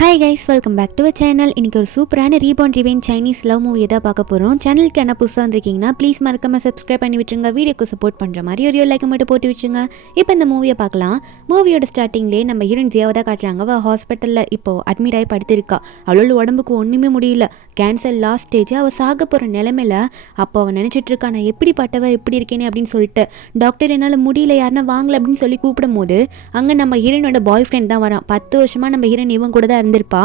Hi guys, welcome back to channel. இன்றைக்கி ஒரு சூப்பரான reborn revenge Chinese love movie தான் பார்க்க போகிறோம். சேனலுக்கு என்ன புதுசாக வந்திருக்கீங்கன்னா ப்ளீஸ் மறக்காமல் சப்ஸ்கிரைப் பண்ணி விட்டுருங்க. வீடியோக்கு சப்போர்ட் பண்ணுற மாதிரி ஒரு லைக் மட்டும் போட்டு விட்டுருங்க. இப்போ இந்த மூவியை பார்க்கலாம். மூவியோட ஸ்டார்டிங்லேயே நம்ம ஹீரோயின் ஜியாவை தான் காட்டுறாங்க. அவள் ஹாஸ்பிட்டலில் இப்போது அட்மிட் ஆகி படுத்திருக்கா. அவளோட உடம்புக்கு ஒன்றுமே முடியல. Cancer last stage. அவள் சாக போகிற நிலைமையில் அப்போ அவன் நினச்சிட்டு இருக்கா, நான் எப்படிப்பட்டவ எப்படி இருக்கேனே அப்படின்னு சொல்லிட்டு. டாக்டர் என்னால் முடியல, யாருன்னா வாங்கல அப்படின்னு சொல்லி கூப்பிடும் போது அங்கே நம்ம ஹீரோனோட பாய் ஃப்ரெண்ட் தான் வரான். 10 வருஷமாக நம்ம ஹீரோயின் இவன் கூட தான் இருந்திருப்பா.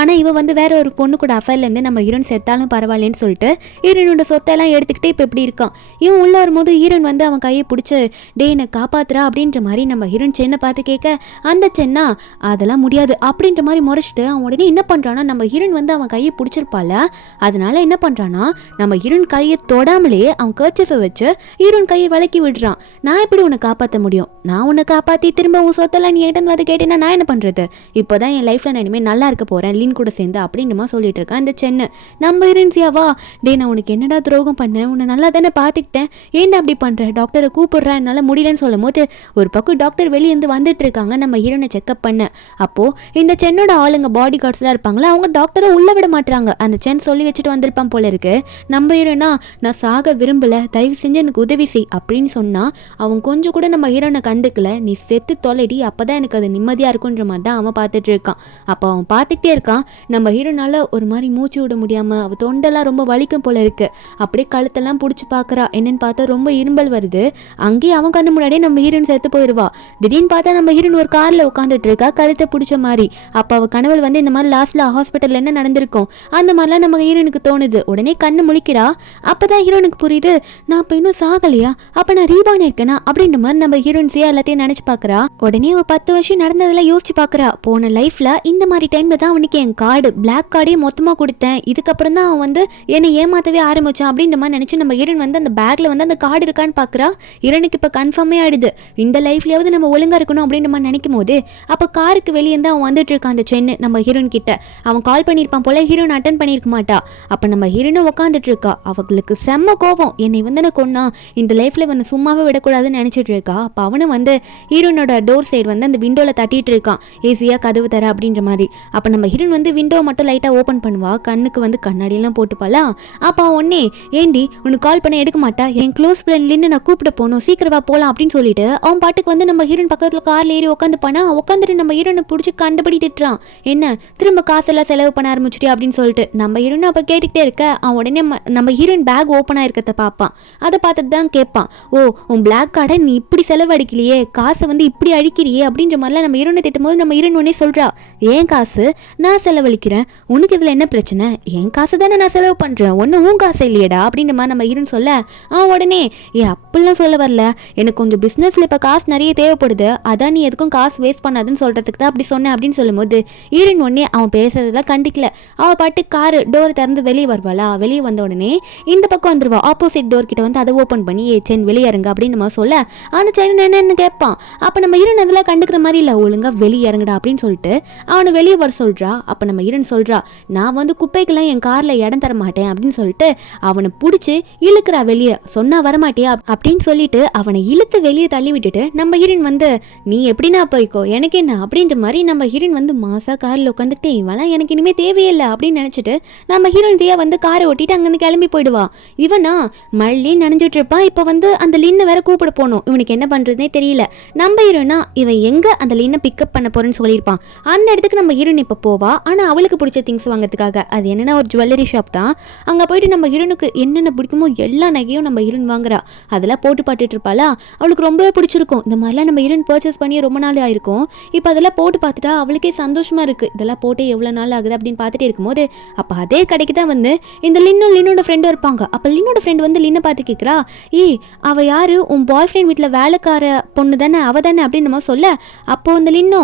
ஆனால் இவன் வந்து வேற ஒரு பொண்ணு கூட அஃபேர்லேருந்து நம்ம ஹீரோயின் செத்தாலும் பரவாயில்லன்னு சொல்லிட்டு ஹீரோனோட சொத்தெல்லாம் எடுத்துக்கிட்டு இப்போ இப்படி இருக்கான். இவன் உள்ளே வரும்போது ஹீரோயின் வந்து அவன் கையை பிடிச்சி டே என்னை காப்பாத்துறா அப்படின்ற மாதிரி நம்ம ஹீரோயின் சென்னை பார்த்து கேட்க, அந்த சென்னா அதெல்லாம் முடியாது அப்படின்ற மாதிரி முறைச்சிட்டு அவன் உடனே என்ன பண்ணுறான்னா, நம்ம ஹீரோயின் வந்து அவன் கையை பிடிச்சிருப்பால, அதனால என்ன பண்ணுறான்னா நம்ம ஹீரோயின் கையை தொடாமலே அவன் கர்ச்சிஃபை வச்சு ஹீரோயின் கையை விலக்கி விடுறான். நான் எப்படி உன்னை காப்பாற்ற முடியும்? நான் உன்னை காப்பாற்றி திரும்ப உன் சொத்தெல்லாம் நீ ஏட்டன் வந்து கேட்டேன்னா நான் என்ன பண்ணுறது? இப்போதான் என் லைஃப்பில் நான் இனிமேல் நல்லா இருக்க போகிறேன் லீன் கூட சேர்ந்து அப்படின்னுமா சொல்லிட்டு இருக்கான் இந்த சென்னை. நம்ம ஹீரோயின்ஸியாவா, டே நான் உனக்கு என்னடா துரோகம் பண்ணேன், உன்னை நல்லா தானே பார்த்துக்கிட்டேன், ஏன் அப்படி பண்ணுற, டாக்டரை கூப்பிடுறா, என்னால் முடியலன்னு சொல்லும் போது ஒரு பக்கம் டாக்டர் வெளியேந்து வந்துட்டு இருக்காங்க நம்ம ஹீரோனை செக்அப் பண்ண. அப்போது இந்த சென்னோட ஆளுங்க பாடி கார்ட்ஸ்லாம் இருப்பாங்களா, அவங்க டாக்டரை உள்ளே விட மாட்டாங்க. அந்த சென் சொல்லி வச்சுட்டு வந்திருப்பான் போல இருக்கு. நம்ம ஹீரோனா நான் சாக விரும்பலை, தயவு செஞ்சு எனக்கு உதவி செய் அப்படின்னு சொன்னால் அவன் கொஞ்சம் கூட நம்ம ஹீரோனை கண்டுக்கல. நீ செத்து தொலைடி, அப்போ தான் எனக்கு அது நிம்மதியாக இருக்குன்ற மாதிரி தான் அவன் பார்த்துட்டு இருக்கான். அப்போ அவன் பார்த்துக்கிட்டே இருக்கான். நம்ம ஹீரோனால ஒரு மாதிரி மூச்சு விட முடியாமல் அவள் தொண்டெல்லாம் ரொம்ப வலிக்கும் போல இருக்கு. அப்படியே கழுத்தெல்லாம் பிடிச்சி பார்க்குறா. என்னன்னு பார்த்தா ரொம்ப இரும்பல் வருது. அங்கேயே அவன் கண்ணு முன்னாடியே நம்ம ஹீரோயின் செத்து போயிடுவா. திடீர்னு பார்த்தா நம்ம ஹீரோயின் ஒரு காரில் உட்காந்துட்டு இருக்கா, கழுத்தை பிடிச்ச மாதிரி. அப்போ அவள் கனவுல வந்து இந்த மாதிரி லாஸ்ட்ல ஹாஸ்பிட்டலில் என்ன நடந்திருக்கும் அந்த மாதிரிலாம் நம்ம ஹீரோனுக்கு தோணுது. உடனே கண்ணு முழிக்கிறா. அப்போதான் ஹீரோனுக்கு புரியுது, நான் இப்போ இன்னும் சாகலையா, அப்போ நான் ரீபான் இருக்கேனா அப்படின்ற மாதிரி நம்ம ஹீரோயின்ஸே எல்லாத்தையும் நினச்சி பார்க்குறா. உடனே அவள் 10 வருஷம் நடந்ததெல்லாம் யோசிச்சு பார்க்குறா. போன லைஃப்ல இந்த மாதிரி டைம்ல தான் அவனுக்கு என் கார்டு பிளாக் கார்டே மொத்தமாக கொடுத்தேன், இதுக்கப்புறம் தான் அவன் வந்து என்னை ஏமாத்தவே ஆரம்பிச்சான் அப்படின்ற மாதிரி நினச்சி நம்ம ஹீரோயின் வந்து அந்த பேக்ல வந்து அந்த கார்டு இருக்கான்னு பார்க்குறா. ஹீரோனுக்கு இப்போ கன்ஃபார்மே ஆயிடுது, இந்த லைஃப்லயாவது நம்ம ஒழுங்கா இருக்கணும் அப்படின்ற மாதிரி நினைக்கும் போது அப்போ காருக்கு வெளியே இருந்து அவன் வந்துட்டு இருக்கான் அந்த சென்னு நம்ம ஹீரோயின் கிட்ட. அவன் கால் பண்ணியிருப்பான் போல, ஹீரோயின் அட்டன் பண்ணியிருக்க மாட்டா. அப்போ நம்ம ஹீரோயினும் உட்காந்துட்டு இருக்கா. அவங்களுக்கு செம்ம கோவம், என்னை வந்து நான் கொன்னா, இந்த லைஃப்ல இவனை சும்மாவே விடக்கூடாதுன்னு நினைச்சிட்டு இருக்கா. அப்போ அவனும் வந்து ஹீரோனோட டோர் சைடு வந்து அந்த விண்டோவில் தட்டிட்டு இருக்கான், ஈஸியாக கதவு தர அப்படின்ற மாதிரி. அப்போ நம்ம ஹீரோயின் வந்து விண்டோ மட்டும் லைட்டாக ஓப்பன் பண்ணுவா, கண்ணுக்கு வந்து கண்ணாடியெல்லாம் போட்டுப்பாளா. அப்போ உடனே ஏண்டி உனக்கு கால் பண்ண எடுக்க மாட்டா, என் க்ளோஸ் ஃப்ரெண்ட்லின்னு நான் கூப்பிட போகணும், சீக்கிரவா போகலாம் அப்படின்னு சொல்லிட்டு அவன் பாட்டுக்கு வந்து நம்ம ஹீரோயின் பக்கத்தில் காரில் ஏறி உட்காந்து பண்ணா. உட்காந்துட்டு நம்ம ஹீரோனை பிடிச்சி கண்டுபடி திட்டுறான். என்ன திரும்ப காசெல்லாம் செலவு பண்ண ஆரம்பிச்சுட்டே அப்படின்னு சொல்லிட்டு நம்ம ஹீரோயின் அப்போ கேட்டுக்கிட்டே இருக்க. அவன் உடனே நம்ம ஹீரோயின் பேக் ஓப்பன் ஆயிருக்கிறத பார்ப்பான். அதை பார்த்துட்டு தான் கேட்பான், ஓ உன் பிளாக் கார்டை நீ இப்படி செலவழிக்கலையே, காசை வந்து இப்படி அழிக்கிறியே அப்படின்ற மாதிரிலாம் நம்ம ஹீரோனை திட்டும் போது நம்ம ஹீரோயின் உடனே சொல்றா, ஏன் காசு நான் செலவழிக்கிறேன், உனக்கு இதில் என்ன பிரச்சனை, என் காசு தானே நான் செலவு பண்ணுறேன், ஒன்றும் உன் காசு இல்லையடா அப்படின்ற மாதிரி நம்ம ஹீரோயின் சொல்ல. உடனே அப்படிலாம் சொல்ல வரல, எனக்கு கொஞ்சம் பிஸ்னஸில் இப்போ காசு நிறைய தேவைப்படுது, அதான் நீ எதுக்கும் காசு வேஸ்ட் பண்ணாதுன்னு சொல்கிறதுக்கு தான் அப்படி சொன்னேன் அப்படின்னு சொல்லும்போது ஹீரோயின் உடனே அவன் பேசுறதுலாம் கண்டிக்கல. அவள் பாட்டு காரு டோர் திறந்து வெளியே வருவாளா. வெளியே வந்த உடனே இந்த பக்கம் வந்துடுவா, ஆப்போசிட் டோர் கிட்ட வந்து அதை ஓப்பன் பண்ணி சென் வெளியே இறங்க அப்படின்னு நம்ம சொல்ல அந்த சென் என்னன்னு கேட்பான். அப்போ நம்ம ஹீரோயின் அதெல்லாம் கண்டுக்கிற மாதிரி இல்லை, ஒழுங்கா வெளியே இறங்குடா அப்படின்னு சொல்லிட்டு அவனை வெளியே வர சொல்றா. அப்போ நம்ம ஹீரோயின் சொல்றா, நான் வந்து குப்பைக்கெல்லாம் என் கார்ல இடம் தர மாட்டேன் அப்படின்னு சொல்லிட்டு அவனை பிடிச்சி இழுக்கிறா வெளியே. சொன்னா வரமாட்டியா அப்படின்னு சொல்லிட்டு அவனை இழுத்து வெளியே தள்ளி விட்டுட்டு நம்ம ஹீரோயின் வந்து நீ எப்படின்னா போய்க்கோ எனக்கு என்ன அப்படின்ற மாதிரி நம்ம ஹீரோயின் வந்து மாசா காரில் உட்காந்துக்கிட்டே இவெல்லாம் எனக்கு இனிமே தேவையில்லை அப்படின்னு நினைச்சிட்டு நம்ம ஹீரோயின் தீயா வந்து காரை ஓட்டிட்டு அங்கேருந்து கிளம்பி போயிடுவா. இவனா மழை நனைஞ்சிட்டு இருப்பான். இப்போ வந்து அந்த லின்னை வேற கூப்பிட போகணும், இவனுக்கு என்ன பண்றதுனே தெரியல. நம்ம ஹீரோயினா இவன் எங்க அந்த லின்னை பிக்கப் பண்ண போறேன்னு சொல்லியிருப்பான். அந்த இடத்துக்கு நம்ம ஹீரோயின் இப்போ போவா. ஆனால் அவளுக்கு பிடிச்ச திங்ஸ் வாங்கிறதுக்காக, அது என்னென்னா ஒரு ஜுவல்லரி ஷாப் தான். அங்கே போயிட்டு நம்ம ஹீரோனுக்கு என்னென்ன பிடிக்குமோ எல்லா நகையும் நம்ம ஹீரோயின் வாங்குறா. அதெல்லாம் போட்டு பாட்டுட்டு இருப்பாளா. அவளுக்கு ரொம்பவே பிடிச்சிருக்கும். இந்த மாதிரிலாம் நம்ம ஹீரோயின் பர்ச்சேஸ் பண்ணி ரொம்ப நாள் ஆயிருக்கும். இப்போ அதெல்லாம் போட்டு பார்த்துட்டா அவளுக்கே சந்தோஷமா இருக்கு, இதெல்லாம் போட்டு எவ்வளோ நாள் ஆகுது அப்படின்னு பார்த்துட்டே இருக்கும்போது அப்போ அதே கடைக்கு தான் வந்து இந்த லின்னோட ஃப்ரெண்டும் இருப்பாங்க. அப்போ லின்னோட ஃப்ரெண்ட் வந்து லின்னை பார்த்து கேட்குறா, அவள் யாரு, உன் பாய் ஃப்ரெண்ட் வீட்டில் வேலைக்கார பொண்ணு தானே, அவ தானே அப்படின்னு நம்ம சொல்ல. அப்போ அந்த லின்னோ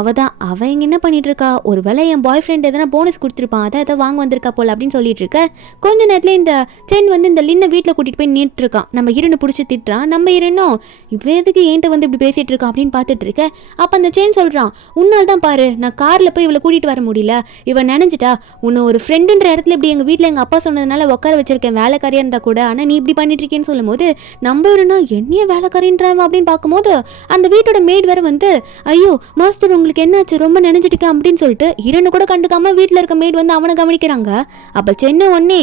அவ தான், அவ இங்கே என்ன பண்ணிட்டு இருக்கா, ஒரு வேளை என் பாய் ஃப்ரெண்ட் எதனா போனஸ் கொடுத்துருப்பான், அதை எதை வாங்க வந்திருக்கா போல அப்படின்னு சொல்லிட்டு இருக்க. கொஞ்ச நேரத்துல இந்த சென் வந்து இந்த லின்னை வீட்டில் கூட்டிட்டு போய் நின்று இருக்கான். நம்ம ஹீரோனை பிடிச்சி திட்டுறான். நம்ம ஹீரோனும் இவ எதுக்கு என்கிட்ட வந்து இப்படி பேசிட்டு இருக்கான் அப்படின்னு பார்த்துட்டு இருக்க. அப்போ அந்த சென் சொல்றான், உன்னால் தான் பாரு நான் காரில் போய் இவளை கூட்டிட்டு வர முடியல, இவன் நினைச்சிட்டா உன்னை ஒரு ஃப்ரெண்டுன்ற இடத்துல இப்படி எங்கள் வீட்டில் எங்கள் அப்பா சொன்னதுனால உட்கார வச்சிருக்கேன் வேலைக்காரியா இருந்தா கூட, ஆனால் நீ இப்படி பண்ணிட்டு இருக்கேன்னு சொல்லும் போது நம்ம ஹீரோனா என்னைய வேலைக்காரின்றான் அப்படின்னு பார்க்கும்போது அந்த வீட்டோட மேட் வேற வந்து, ஐயோ மாஸ்டர் உங்களுக்கு என்னாச்சு, ரொம்ப நினைச்சிட்டு அப்படின்னு சொல்லிட்டு ஹீரோனை கூட கண்டுக்காம வீட்டில் இருக்க மேட் வந்து அவனை கவனிக்கிறாங்க. அப்போ சென்னை உடனே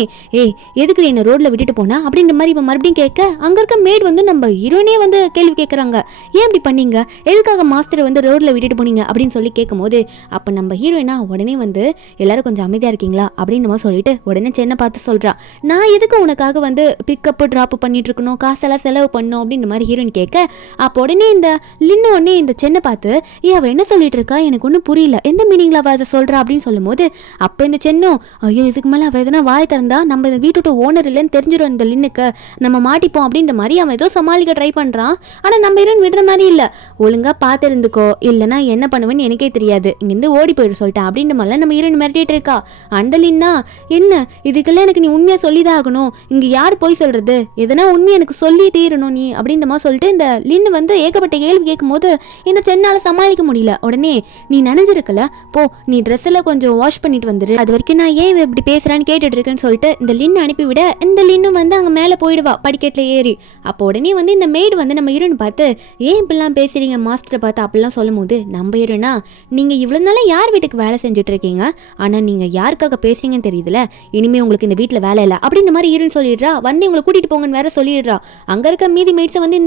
எதுக்கு என்ன ரோட்ல விட்டுட்டு போனா அப்படின்ற மாதிரி இப்போ மறுபடியும் கேட்க அங்க இருக்க மேட் வந்து நம்ம ஹீரோனே வந்து கேள்வி கேட்கறாங்க. ஏன் இப்படி பண்ணீங்க, எதுக்காக மாஸ்டரை வந்து ரோட்ல விட்டுட்டு போனீங்க அப்படின்னு சொல்லி கேட்கும்போது அப்போ நம்ம ஹீரோயினா உடனே வந்து எல்லாரும் கொஞ்சம் அமைதியா இருக்கீங்களா அப்படின்னு சொல்லிட்டு உடனே சென்னை பார்த்து சொல்றா, நான் எதுக்கு உனக்காக வந்து பிக்கப் ட்ராப் பண்ணிட்டு இருக்கணும், காசெல்லாம் செலவு பண்ணும் அப்படின்ற மாதிரி ஹீரோயின் கேட்க அப்போ உடனே இந்த லின்னு உடனே இந்த சென்னை பார்த்து அவ என்ன சொல்லிட்டு இருக்கா, எனக்கு ஒன்றும் புரியல, எந்த மீனிங்ல அவ அதை சொல்றா அப்படின்னு சொல்லும் போது அப்போ இந்த சென்னும் ஐயோ இதுக்கு மேலே அவ எதனா வாய் திறந்தா நம்ம இந்த வீட்டோட ஓனர் இல்லைன்னு தெரிஞ்சிடும் இந்த லின்னுக்கு, நம்ம மாட்டிப்போம் அப்படின்ற மாதிரி அவன் ஏதோ சமாளிக்க ட்ரை பண்றான். ஆனா நம்ம ஹீரோயின் விடுற மாதிரி இல்ல, ஒழுங்கா பார்த்து இருந்துக்கோ இல்லைன்னா என்ன பண்ணுவேன்னு எனக்கே தெரியாது, இங்கிருந்து ஓடி போயிடு சொல்லிட்டேன் அப்படின்ற மாதிரிலாம் நம்ம ஹீரோயின் மிரட்டிட்டு இருக்கா. அந்த லின்னா என்ன இதுக்கெல்லாம் எனக்கு நீ உண்மையா சொல்லிதான் ஆகணும், இங்க யார் போய் சொல்றது, எதனா உண்மையை எனக்கு சொல்லி தீரணும் நீ அப்படின்ற மாதிரி சொல்லிட்டு இந்த லின்னு வந்து ஏகப்பட்ட கேள்வி கேட்கும் போது இந்த சென்னால சமாளிக்க முடியல. உடனே நீ நினைஞ்சிருக்கல போ, நீ ட்ரெஸ் எல்லாம் கொஞ்சம் வாஷ் பண்ணிட்டு வந்துரு, அது வரைக்கும் நான் ஏன் இப்படி பேசுறான்னு கேட்டுட்டு இருக்கேன்னு சொல்லிட்டு இந்த லின்னு அனுப்பிவிட இந்த லின்னும் வந்து அங்க மேல போயிடுவா படிக்கட்டுல ஏறி. அப்போ உடனே வந்து இந்த மெய்டு வந்து நம்ம ஹீரோயின் பார்த்து ஏன் இப்படிலாம் பேசுறீங்க மாஸ்டரை பார்த்து அப்படிலாம் சொல்லும் போது நம்ம ஹீரோனா நீங்க இவ்வளவு நாளா யார் வீட்டுக்கு வேலை செஞ்சுட்டு இருக்கீங்க, ஆனா நீங்க யாருக்காக பேசுறீங்கன்னு தெரியுதுல, இனிமே உங்களுக்கு இந்த வீட்டுல வேலை இல்லை அப்படின்ற மாதிரி ஹீரோயின் சொல்லிடுறா. வந்து இவங்களை கூட்டிட்டு போங்கன்னு வேற சொல்லிடுறா. அங்க இருக்க மீதி மேட்ஸை வந்து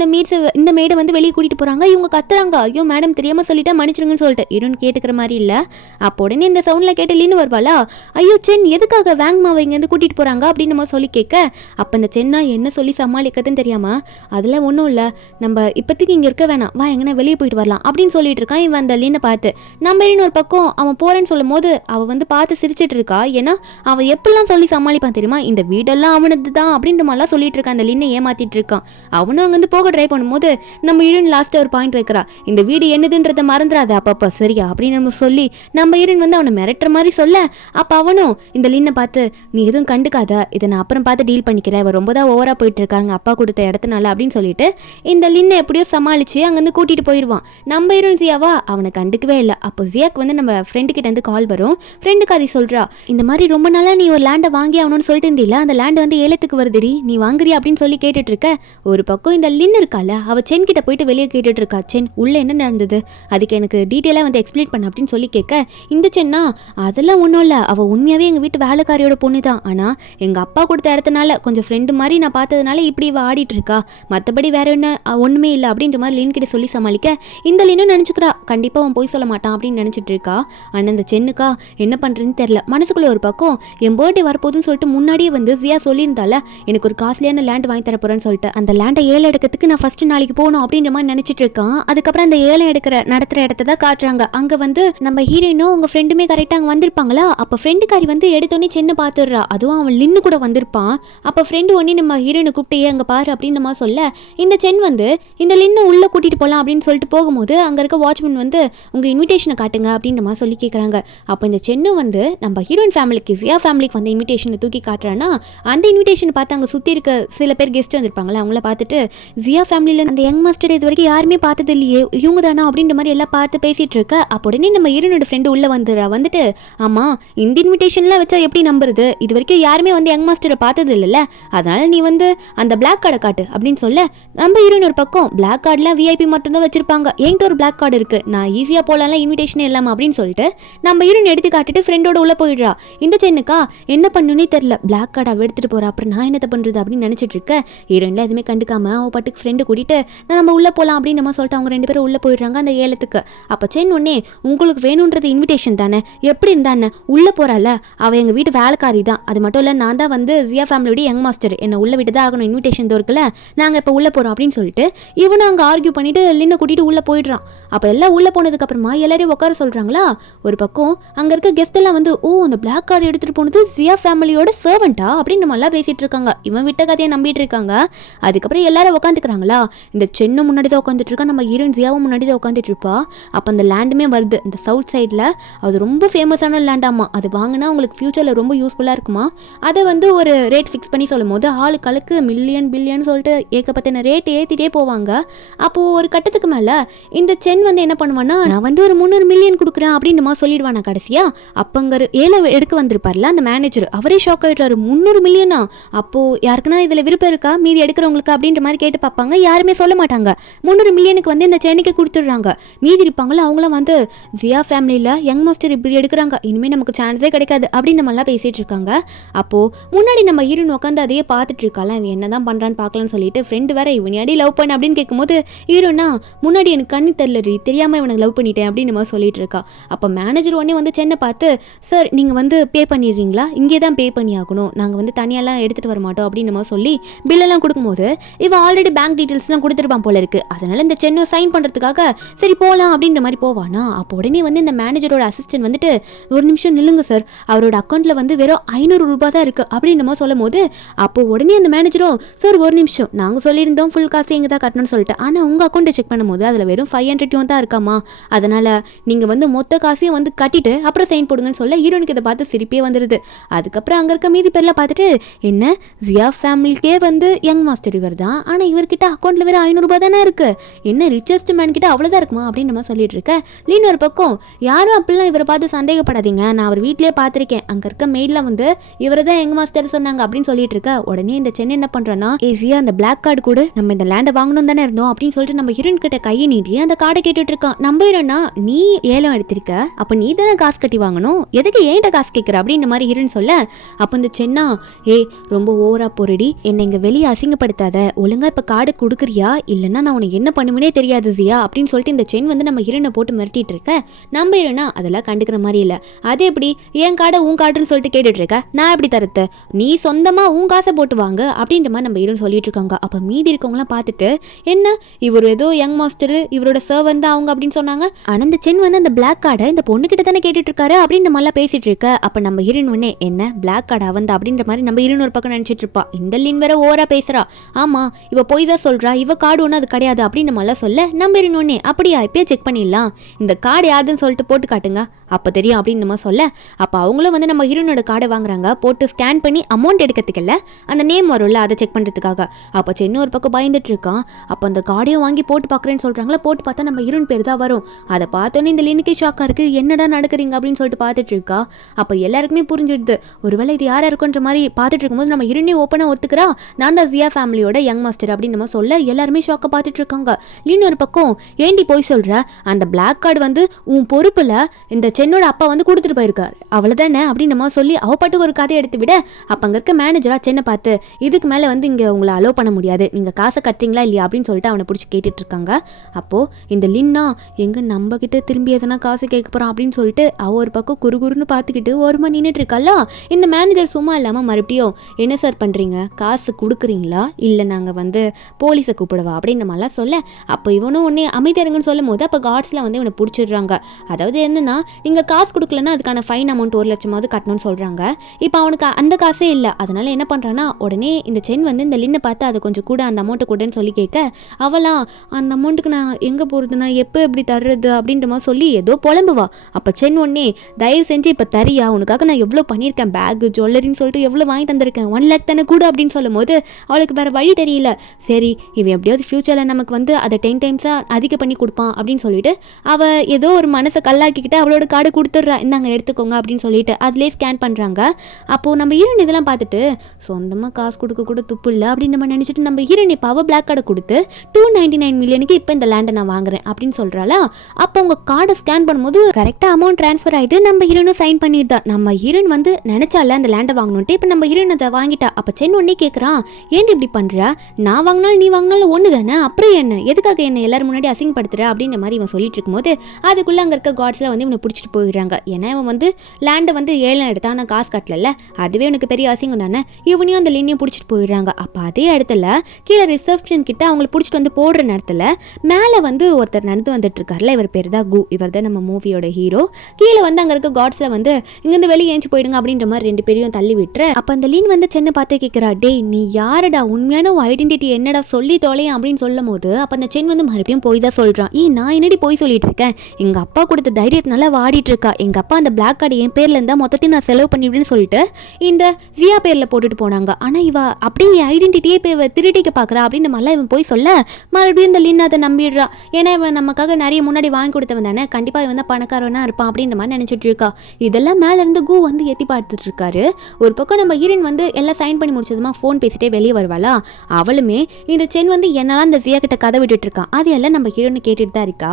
இந்த மேடை வந்து வெளியே கூட்டிட்டு போறாங்க. இவங்க கத்துறாங்க, ஐயோ மேடம் தெரியாம சொல்லிட்டா மன்னிச்சிருங்கன்னு சொல்லிட்டு ஹீரோயின் கேட்டுக்கிற மாதிரி இல்ல. அப்போ உடனே இந்த சவுண்ட்ல கேட்டு லின்னு வருவாளா, ஐயோ சென் எதுக்காக வேங்மாவை இங்க இருந்து கூட்டிட்டு போறாங்க அப்படின்னு நம்ம சொல்லி கேட்க அப்ப இந்த சென்னா என்ன சொல்லி சமாளிக்கிறதுன்னு தெரியாம அதெல்லாம் ஒன்றும் இல்லை, நம்ம இப்போதைக்கு இங்கே இருக்க வேணாம், வா எங்கன்னா வெளியே போயிட்டு வரலாம் அப்படின்னு சொல்லிட்டு இருக்கான். இவன் அந்த லின்னை பார்த்து நம்ம ஒரு பக்கம் அவன் போறேன்னு சொல்லும் போது அவள் வந்து பார்த்து சிரிச்சிட்டு இருக்கா. ஏன்னா அவள் எப்படிலாம் சொல்லி சமாளிப்பான் தெரியுமா, இந்த வீடெல்லாம் அவனது தான் அப்படின்ற மாதிரிலாம் சொல்லிட்டு இருக்கான். அந்த லின்னை ஏமாத்திட்டு இருக்கான். அவனும் அங்கேருந்து போக ட்ரை பண்ணும்போது நம்ம ஹீரோயின் லாஸ்ட்டாக ஒரு பாயிண்ட் வைக்கிறா, இந்த வீடு என்னதுன்றதை மறந்துடாத அப்பப்போ சரியா அப்படின்னு நம்ம சொல்லி நம்ம ஹீரோயின் வந்து அவனை மிரட்டுற மாதிரி சொல்ல அப்போ அவனும் இந்த லின்னை பார்த்து நீ எதுவும் கண்டுக்காத, இதை நான் அப்புறம் பார்த்து டீல் பண்ணிக்கிறேன், இவன் ரொம்ப தான் ஓவரா போயிட்டு இருக்காங்க அப்பா கொடுத்த இடத்துனால அப்படின்னு சொல்லிட்டு இந்த லின்னை எப்படியோ சமாளிச்சு அங்கேருந்து கூட்டிட்டு போயிடுவான். நம்ம ஹீரோயின் ஜியாவா அவனை கண்டுக்கவே இல்லை. அப்போ ஜியாக்கு வந்து நம்ம ஃப்ரெண்டு கிட்ட இருந்து கால் வரும். ஃப்ரெண்டுக்காரி சொல்றா, இந்த மாதிரி ரொம்ப நாளா நீ ஒரு லேண்டை வாங்கி ஆகணும்னு சொல்லிட்டு இருந்தில்ல, அந்த லேண்ட் வந்து ஏலத்துக்கு வருதுடி, நீ வாங்குறியா அப்படின்னு சொல்லி கேட்டுட்டு இருக்க. ஒரு பக்கம் இந்த லின் இருக்கால அவ சென் கிட்ட போயிட்டு வெளியே கேட்டுட்டு இருக்கா, சென் உள்ள என்ன நடந்தது, அதுக்கு எனக்கு டீட்டெயிலாக வந்து எக்ஸ்பிளைன் பண்ண அப்படின்னு சொல்லி கேட்க இந்த சென்னா அதெல்லாம் ஒன்றும் இல்லை, அவள் உண்மையாகவே எங்கள் வீட்டு வேலைக்காரியோட பொண்ணு தான், ஆனால் எங்கள் அப்பா கொடுத்த இடத்துனால கொஞ்சம் ஃப்ரெண்டு மாதிரி நான் பார்த்ததுனால இப்படி இவ ஆடிட்டு இருக்கா, மற்றபடி வேற என்ன ஒன்றுமே இல்லை அப்படின்ற மாதிரி லின் கிட்ட சொல்லி சமாளிக்க இந்த லின்னும் நினச்சிக்கிறா கண்டிப்பாக அவன் போய் சொல்ல மாட்டான் அப்படின்னு நினச்சிட்டு இருக்கா. ஆனால் இந்த சென்னுக்கா என்ன பண்ணுறதுன்னு தெரில. மனசுக்குள்ள ஒரு பக்கம் என் பர்த்டே வரப்போகுதுன்னு சொல்லிட்டு முன்னாடியே வந்து ஜியா சொல்லியிருந்தால எனக்கு ஒரு காஸ்ட்லியான லேண்ட் வாங்கி தர போகிறேன்னு சொல்லிட்டு அந்த லேண்டை ஏழை எடுக்கிறதுக்கு நான் ஃபர்ஸ்ட் நாளைக்கு போகணும் அப்படின்ற மாதிரி நினச்சிட்டு இருக்கான். அதுக்கப்புறம் அந்த ஏழை நடத்துகிற இடத்த தான் காட்டுறாங்க. அங்கே வந்து நம்ம ஹீரோயினும் உங்கள் ஃப்ரெண்டுமே கரெக்டாக அங்கே வந்திருப்பாங்களா. அப்போ ஃப்ரெண்டுக்காரி வந்து எடுத்தோடனே சென்னை பார்த்துடுறா. அதுவும் அவன் லின்னு கூட வந்திருப்பான். அப்போ ஃப்ரெண்டு ஒன்னே நம்ம ஹீரோயினை கூப்பிட்டே அங்கே பாரு அப்படின்னு நம்ம சொல்ல இந்த சென் வந்து இந்த லின்னு உள்ளே கூட்டிகிட்டு போகலாம் அப்படின்னு சொல்லிட்டு போகும்போது அங்கே இருக்க வாட்ச்மேன் வந்து உங்கள் இன்விடேஷனை காட்டுங்க அப்படின்ற மாதிரி சொல்லி கேட்குறாங்க. அப்போ இந்த சென்னும் வந்து நம்ம ஹீரோயின் ஃபேமிலிக்கு ஜியா ஃபேமிலிக்கு வந்து இன்விடேஷனை தூக்கி காட்டுறான்னா அந்த இன்விடேஷன் பார்த்து அங்கே சுற்றி இருக்க சில பேர் கெஸ்ட் வந்திருப்பாங்களா, அவங்கள பார்த்துட்டு ஜியா ஃபேமிலியில் அந்த யங் மாஸ்டர் இது வரைக்கும் யாருமே பார்த்தது இல்லையே, இவங்க தானா அப்படின்ற மாதிரி எல்லாம் பார்த்து பேசிகிட்டு இருக்க. அப்போ உடனே நம்ம ஹீரோனோட ஃப்ரெண்டு உள்ளே வந்துட்டு ஆமாம் இந்த இன்விடேஷன்லாம் வச்சா எப்படி நம்புறது, இது வரைக்கும் யாருமே வந்து யங் மாஸ்டரை பார்த்தது இல்லைல்ல, அதனால நீ வந்து அந்த பிளாக் கார்டை காட்டு அப்படின்னு சொல்ல நம்ம ஹீரோயின் ஒரு பக்கம் பிளாக் கார்டெலாம் விஐபி மட்டும்தான் வச்சிருப்பாங்க, என்கிட்ட ஒரு பிளாக் கார்டு இருக்கு, நான் ஈஸியாக போகலாம் இன்விடேஷனே இல்லாமல் அப்படின்னு சொல்லிட்டு நம்ம ஹீரோயின் எடுத்து காட்டிட்டு ஃப்ரெண்டோட உள்ளே போயிடுறா. இந்த சென்னுக்கா என்ன பண்ணுன்னே தெரில, பிளாக் கார்டை அவள் எடுத்துகிட்டு போகிறா, அப்புறம் நான் என்னத்தை பண்ணுறது அப்படின்னு நினச்சிட்டு இருக்க. ஹீரோயின்ல எதுவுமே கண்டுக்காம அவள் பாட்டுக்கு ஃப்ரெண்டு கூட்டிட்டு நம்ம உள்ளே போகலாம் அப்படின்னு நம்ம சொல்லிட்டு அவங்க ரெண்டு பேரும் உள்ளே போயிடுறாங்க அந்த ஏலத்துக்கு. அப்போ சென் ஒன்னே உங்களுக்கு வேணுன்றது இன்விடேஷன் தானே, எப்படி இருந்தானே உள்ளே போகிறாள், அவள் எங்கள் வீட்டு வேலைக்காரி தான், அது மட்டும் இல்லை நான் தான் வந்து ஜியா ஃபேமிலியோட யங் மாஸ்டர், என்னை உள்ளே விட்டு தான் ஆகணும், இன்விடேஷன் தோற்கல, நாங்கள் இப்போ உள்ளே போகிறோம் அப்படின்னு சொல்லிட்டு இவனும் அங்கே ஆர்கியூ பண்ணிட்டு லின்னை கூட்டிட்டு உள்ளே போயிடுறான். அப்போ எல்லாம் உள்ளே போனதுக்கப்புறமா எல்லாரையும் உட்கார சொல்கிறாங்களா. ஒரு பக்கம் அங்கே இருக்க கெஸ்ட் எல்லாம் வந்து ஓ அந்த பிளாக் கார்டு எடுத்துகிட்டு போனது ஜியா ஃபேமிலியோட சர்வெண்ட்டா அப்படின்னு நம்மளாம் பேசிகிட்டு இருக்காங்க. இவன் விட்ட கதையை நம்பிட்டு இருக்காங்க. அதுக்கப்புறம் எல்லாரும் உட்காந்துக்கிறாங்களா. இந்த சென்னு முன்னாடி தான் உட்காந்துட்டு இருக்கா, நம்ம ஹீரோயின் ஜியாவும் முன்னாடி தான் உட்காந்துட்டு இருப்பா. அப்போ அந்த லேண்டுமே வருது இந்த சவுத் சைடில், அது ரொம்ப ஃபேமஸான லேண்டாமா, அது வாங்கினா உங்களுக்கு ஃபியூச்சரில் ரொம்ப யூஸ்ஃபுல்லாக இருக்குமா. அதை வந்து ஒரு ரேட் ஃபிக்ஸ் பண்ணி சொல்லும் போது ஆளுக்களுக்கு மில்லியன் பில்லியன் சொல்லிட்டு ஏகப்பட்ட ரேட் ஏற்றிட்டே போவாங்க. அப்போது ஒரு கட்டத்துக்கு மேலே இந்த சென் வந்து என்ன பண்ணுவான்னா நான் வந்து ஒரு 300 மில்லியன் கொடுக்குறேன் அப்படின்னு மாதிரி சொல்லிடுவானா கடைசியா. அப்பங்க ஏழை எடுக்க வந்திருப்பார்ல அந்த மேனேஜர், அவரே ஷாக் ஆகிடுறாரு, 300 மில்லியனா, அப்போது யாருக்குன்னா இதில் விருப்பம் இருக்கா மீதி எடுக்கிறவங்களுக்கு அப்படின்ற மாதிரி கேட்டு பார்ப்பாங்க. யாருமே சொல்ல மாட்டாங்க. 300 மில்லியனுக்கு வந்து இந்த சென்னைக்கு கொடுத்துடுறாங்க. மீதி இருப்பாங்களா அவங்களாம் வந்து ஜியா ஃபேமிலியில் யங் மாஸ்டர் இப்படி எடுக்கிறாங்க, இனிமேல் நமக்கு சான்ஸே கிடைக்காது அப்படின்னு நம்மளாம் பேசிகிட்டு இருக்காங்க. அப்போது முன்னாடி நம்ம ஹீரோயின் உட்காந்து அதையே பார்த்துட்டு இருக்காலாம், இவன் என்ன தான் பண்ணுறான்னு பார்க்கலான்னு சொல்லிட்டு ஃப்ரெண்டு வேற இவனையாடி லவ் பண்ண அப்படின்னு கேட்கும்போது ஹீரோனா முன்னாடி எனக்கு கண்ணு தெரியலரி, தெரியாமல் இவனுக்கு லவ் பண்ணிட்டேன் அப்படின்னு நம்ம சொல்லிட்டு இருக்கா. அப்போ மேனேஜர் உடனே வந்து சென்னை பார்த்து, சார் நீங்கள் வந்து பே பண்ணிடுறீங்களா, இங்கே தான் பே பண்ணி ஆகணும், நாங்கள் வந்து தனியாலாம் எடுத்துகிட்டு வர மாட்டோம் அப்படின்னு நம்ம சொல்லி பில்லெல்லாம் கொடுக்கும்போது இவன் ஆல்ரெடி பேங்க் டீட்டெயில்ஸ்லாம் கொடுத்துருப்பான் போல இருக்கு. அதனால இந்த சென்னை சைன் பண்ணுறதுக்காக சரி போகலாம் அப்படின்ற மாதிரி போவானா. அப்போ உடனே வந்து இந்த மேனேஜரோட அசிஸ்டன்ட் வந்துட்டு, ஒரு நிமிஷம் நில்லுங்க சார், அவரோட அக்கௌண்ட்டில் வந்து வெறும் 500 ரூபாய் தான் இருக்குது அப்படின்னு நம்ம சொல்லும் போது அப்போ உடனே அந்த மேனேஜரும், சார் ஒரு நிமிஷம், நாங்கள் சொல்லியிருந்தோம் ஃபுல் காசு எங்கே தான் கட்டணும்னு சொல்லிட்டு, ஆனால் உங்கள் அக்கௌண்ட்டை செக் பண்ணும்போது அதில் வெறும் 500 தான் இருக்காமா, அதனால் நீங்கள் வந்து மொத்த காசையும் வந்து கட்டிட்டு அப்புறம் சைன் போடுங்கன்னு சொல்ல ஹீரோனுக்கு இதை பார்த்து சிரிப்பே வந்துடுது. அதுக்கப்புறம் அங்கே இருக்க மீதி பேர்லாம் பார்த்துட்டு, என்ன ஜியா ஃபேமிலிக்கே வந்து யங் மாஸ்டர் இவர் தான், ஆனால் இவர்கிட்ட அக்கௌண்ட்டில் வெறும் 500 ரூபாய் தானே இருக்குது, என்ன ரிச்சஸ்ட் மேன் கிட்ட அவ்வளோதான் இருக்குமா அப்படின்னு நம்ம சொல்லிட்டு இருக்க. லீன் ஒரு பக்கம், யாரும் அப்படிலாம் இவரை பார்த்து சந்தேகப்படாதீங்க, நான் அவர் வீட்டிலே பார்த்துருக்கேன், அங்கே இருக்க மெயிலில் வந்து இவரை தான் யங் மாஸ்டர் சொன்னாங்க அப்படின்னு சொல்லிட்டு இருக்க. உடனே இந்த சென்னை என்ன பண்ணுறான்னா, ஈஸியாக அந்த பிளாக் கார்டு கூட நம்ம இந்த லேண்டை வாங்கணும் தானே இருந்தோம் அப்படின்னு சொல்லிட்டு நம்ம ஹீரோயின் கிட்ட கையை நீட்டி அந்த கார்டை கேட்டுட்டு இருக்கான். நம்ம ஹீரோனா, நீ ஏலம் எடுத்திருக்க, அப்போ நீ தானே காசு கட்டி வாங்கணும், எதுக்கு ஏன்ட்ட காசு கேட்குற அப்படின்ற மாதிரி ஹீரோயின் சொல்ல, அப்போ இந்த சென்னா, ரொம்ப ஓவரா போறடி, என்னை இங்கே வெளியே அசிங்கப்படுத்தாத, ஒழுங்கா இப்போ கார்டு கொடுக்குறியா இல்லைன்னா நான் உனக்கு என்ன பண்ணுவேனே தெரியாது ஜியா அப்படின்னு சொல்லிட்டு இந்த சென் வந்து நம்ம ஹீரோனை போட்டு மிரட்டிட்டு இருக்க. நம்ம ஹீரோனா அதெல்லாம் கண்டுக்கிற மாதிரி இல்லை. அது எப்படி என் கார்டை உன் கார்டுன்னு சொல்லிட்டு கேட்டுட்டு இருக்க, நான் எப்படி தரத்து, நீ சொந்தமாக உன் காசை போட்டு வாங்க அப்படின்ற மாதிரி நம்ம ஹீரோன்னு சொல்லிட்டு இருக்காங்க. அப்போ மீதி இருக்கவங்களாம் பார்த்துட்டு, என்ன இவர் ஏதோ யங் மாஸ்டர் இவரோட சர்வன் தான் அவங்க அப்படின்னு சொன்னாங்க, ஆனால் இந்த சென் வந்து அந்த பிளாக் கார்டை இந்த பொண்ணுகிட்ட தானே கேட்டுட்டு இருக்காரு அப்படின்னு நம்மளாம் பேசிட்டு இருக்க. அப்போ நம்ம ஹீரோயின் உடனே, என்ன பிளாக் கார்டு அவன் அப்படின்ற மாதிரி நம்ம ஹீரோயின் ஒரு பக்கம் நினச்சிட்டு இருப்பா. இந்த லின் வேற ஓவரா பேசுறா, ஆமா இவ போய் தான் சொல்றா, இவ கார்டு ஒன்றும் அது கிடையாது அப்படின்னு நம்மளாம் சொல்ல, நம்ம ஹீரோயின் உடனே, அப்படியா இப்பயே செக் பண்ணிடலாம், இந்த கார்டு யாருன்னு சொல்லிட்டு போட்டு காட்டுங்க அப்போ தெரியும் அப்படின்னு நம்ம சொல்ல, அப்போ அவங்களும் வந்து நம்ம ஹீரோனோட கார்டை வாங்குறாங்க, போட்டு ஸ்கேன் பண்ணி அமௌண்ட் எடுக்கிறதுக்கு இல்லை அந்த நேம் வரும்ல அதை செக் பண்ணுறதுக்காக. அப்போ சென்னை ஒரு பக்கம் பயந்துட்டு இருக்கான். அப்போ அந்த கார்டையும் வாங்கி போட்டு பார்க்குறேன்னு சொல்கிறாங்களா, போட்டு பார்த்தா நம்ம ஹீரோயின் பேர் தான் வரும். அதை பார்த்தோன்னே இந்த லினுக்கே ஷாக்காக இருக்குது, என்னடா நடக்குதுங்க அப்படின்னு சொல்லிட்டு பார்த்துட்டு இருக்கா. அப்போ எல்லாருக்குமே புரிஞ்சிடுது, ஒருவேளை இது யாராக இருக்குன்ற மாதிரி பார்த்துட்டு இருக்கும்போது நம்ம ஹீரோனே ஓப்பனாக ஒத்துக்கிறா, நான் தான் ஜியா ஃபேமிலியோட யங் மாஸ்டர் அப்படின்னு நம்ம சொல்ல எல்லாருமே ஷாக்காக பார்த்துட்டு இருக்காங்க. லின் ஒரு பக்கம், ஏண்டி போய் சொல்கிற, அந்த பிளாக் கார்டு வந்து உன் பொறுப்பில் இந்த சென்னோட அப்பா வந்து கொடுத்துட்டு போயிருக்காரு அவ்வளோதானே அப்படின்னு நம்ம சொல்லி அவ பாட்டுக்கு ஒரு கதையை எடுத்து விட, அப்போ அங்கே இருக்க மேனேஜராக சென்னை பார்த்து, இதுக்கு மேலே வந்து இங்கே உங்களை அலோவ் பண்ண முடியாது, நீங்கள் காசை கட்டுறீங்களா இல்லையா அப்படின்னு சொல்லிட்டு அவனை பிடிச்சி கேட்டுட்டு இருக்காங்க. அப்போது இந்த லின்னா எங்கே நம்ம கிட்ட திரும்பி எதனா காசு கேட்க போகிறான் அப்படின்னு சொல்லிட்டு அவள் ஒரு பக்கம் குறுகுறுன்னு பார்த்துக்கிட்டு ஓரமாக நின்றுட்டு இருக்கா. இந்த மேனேஜர் சும்மா இல்லாமல் மறுபடியும், என்ன சார் பண்ணுறீங்க, காசு கொடுக்குறீங்களா இல்லை நாங்கள் வந்து போலீஸை கூப்பிடுவா அப்படின்னு நம்மளாம் சொல்ல, அப்போ இவனும் உடனே அமைதியாருங்கன்னு சொல்லும் போது அப்போ கார்ட்ஸ்லாம் வந்து இவனை பிடிச்சிடுறாங்க. அதாவது என்னன்னா, நீங்கள் காசு கொடுக்கலன்னா அதுக்கான ஃபைன் அமௌண்ட் 1 லட்சமாவது கட்டணும்னு சொல்கிறாங்க. இப்போ அவனுக்கு அந்த காசே இல்லை, அதனால என்ன பண்ணுறான்னா உடனே இந்த சென் வந்து இந்த லின்னை பார்த்து அதை கொஞ்சம் கூட அந்த அமௌண்ட்டை கூடன்னு சொல்லி கேட்க, அவளாம் அந்த அமௌண்ட்டுக்கு நான் எங்கே போகிறதுனா எப்போ எப்படி தர்றது அப்படின்ற மாதிரி சொல்லி ஏதோ புலம்புவா. அப்போ சென் ஒன்னே, தயவு செஞ்சு இப்போ தரியா, உனக்காக நான் எவ்வளோ பண்ணியிருக்கேன், பேகு ஜுவல்லரின்னு சொல்லிட்டு எவ்வளோ வாங்கி தந்திருக்கேன், 1 லேக் தானே கூட அப்படின்னு சொல்லும் போது அவளுக்கு வேறு வழி தெரியல. சரி இவன் எப்படியாவது ஃப்யூச்சரில் நமக்கு வந்து அதை 10 டைம்ஸாக அதிகம் பண்ணி கொடுப்பான் அப்படின்னு சொல்லிட்டு அவள் ஏதோ ஒரு மனசை கல்லாக்கிக்கிட்டு அவளோட கார்டு கொடுத்துட்றா, இந்தாங்க எடுத்துக்கோங்க அப்படின்னு சொல்லிட்டு அதிலே ஸ்கேன் பண்ணுறாங்க. அப்போது நம்ம ஹீரோயின் இதெல்லாம் பார்த்துட்டு, சொந்தமாக காசு கொடுக்க கூட துப்பு இல்லை அப்படின்னு நம்ம நினச்சிட்டு நம்ம ஹீரோயின் இப்போ அவள் பிளாக் கார்டை கொடுத்து 299 மில்லியனுக்கு இப்போ இந்த லேண்டை நான் வாங்குறேன் அப்படின்னு சொல்கிறாளா. அப்போ உங்கள் கார்டை ஸ்கேன் பண்ணும்போது கரெக்டாக அமௌண்ட் ட்ரான்ஸ்ஃபர் ஆகிட்டு நம்ம ஹீரோனும் சைன் பண்ணியிருந்தா. நம்ம ஹீரோயின் வந்து நினச்சால அந்த லேண்டை வாங்கணுன்ட்டு, இப்போ நம்ம ஹீரோயின் அதை வாங்கிட்டா. அப்போ சென் ஒன்னே கேட்குறான், ஏன் இப்படி பண்ணுற, நான் வாங்கினாலும் நீ வாங்கினாலும் ஒன்று தானே, அப்புறம் என்ன எதுக்காக என்ன எல்லாரும் முன்னாடி அசிங்கப்படுத்துற அப்படின்ற மாதிரி இவன் சொல்லிட்டு இருக்கும்போது அதுக்குள்ளே அங்கே இருக்க கார்ட்ஸில் வந்து இவனை பிடிச்சிட்டு போயிடுறாங்க. ஏன்னா இவன் வந்து லேண்டை வந்து ஏலம் எடுத்தா நான் காசு கட்டல, அதுவே உனக்கு பெரிய அசிங்கம் தானே, இவனையும் அந்த லின்னையும் பிடிச்சிட்டு போயிடுறாங்க. அப்போ அதே இடத்துல கீழே ரிசப்ஷன் கிட்ட அவங்களை பிடிச்சிட்டு வந்து போடுற நேரத்தில் மேலே வந்து ஒருத்தர் நடந்து வந்துட்டு இருக்காருல, இவர் பேர் தான் கு, இவர் தான் நம்ம மூவியோட ஹீரோ. கீழே வந்து அங்கே இருக்க கார்ட்ஸில் வந்து இங்கேருந்து வெளியே ஏஞ்சி போயிடுங்க அப்படின்ற மாதிரி 2 பேரையும் தள்ளி விட்டுற. அப்போ அந்த லின் வந்து சென்னை பார்த்து கேட்குறா, டேய் நீ யாரடா, உண்மையான ஐடென்டிட்டி என்னடா சொல்லி தொலையும் அப்படின்னு சொல்லும் போது அப்போ அந்த சென் வந்து மறுபடியும் போய் தான் சொல்கிறான், நான் என்னடி போய் சொல்லிட்டு இருக்கேன், எங்கள் அப்பா கொடுத்த தைரியத்தினால வாடி காட்டிட்டு இருக்கா. எங்கள் அப்பா அந்த பிளாக் கார்டு என் பேரில் இருந்தால் மொத்தத்தையும் நான் செலவு பண்ணிவிடுன்னு சொல்லிட்டு இந்த ஜியா பேரில் போட்டுட்டு போனாங்க. ஆனால் இவ அப்படியே என் ஐடென்டிட்டியே இப்போ இவ திருடிக்க பார்க்குறா அப்படின்னு மாதிரிலாம் இவன் போய் சொல்ல மறுபடியும் இந்த லின் அதை நம்பிடுறா. ஏன்னா இவன் நமக்காக நிறைய முன்னாடி வாங்கி கொடுத்தவன் தானே, கண்டிப்பாக இவன் தான் பணக்காரனா இருப்பான் அப்படின்ற மாதிரி நினச்சிட்டு இருக்கா. இதெல்லாம் மேலேருந்து கு வந்து எத்தி பார்த்துட்டு இருக்காரு. ஒரு பக்கம் நம்ம ஹீரோயின் வந்து எல்லாம் சைன் பண்ணி முடிச்சதுமா ஃபோன் பேசிட்டே வெளியே வருவாளா. அவளுமே இந்த சென் வந்து என்னால் அந்த ஜியா கிட்ட கதை விட்டுட்டு இருக்கான், அது எல்லாம் நம்ம ஹீரோனை கேட்டுட்டு தான் இருக்கா.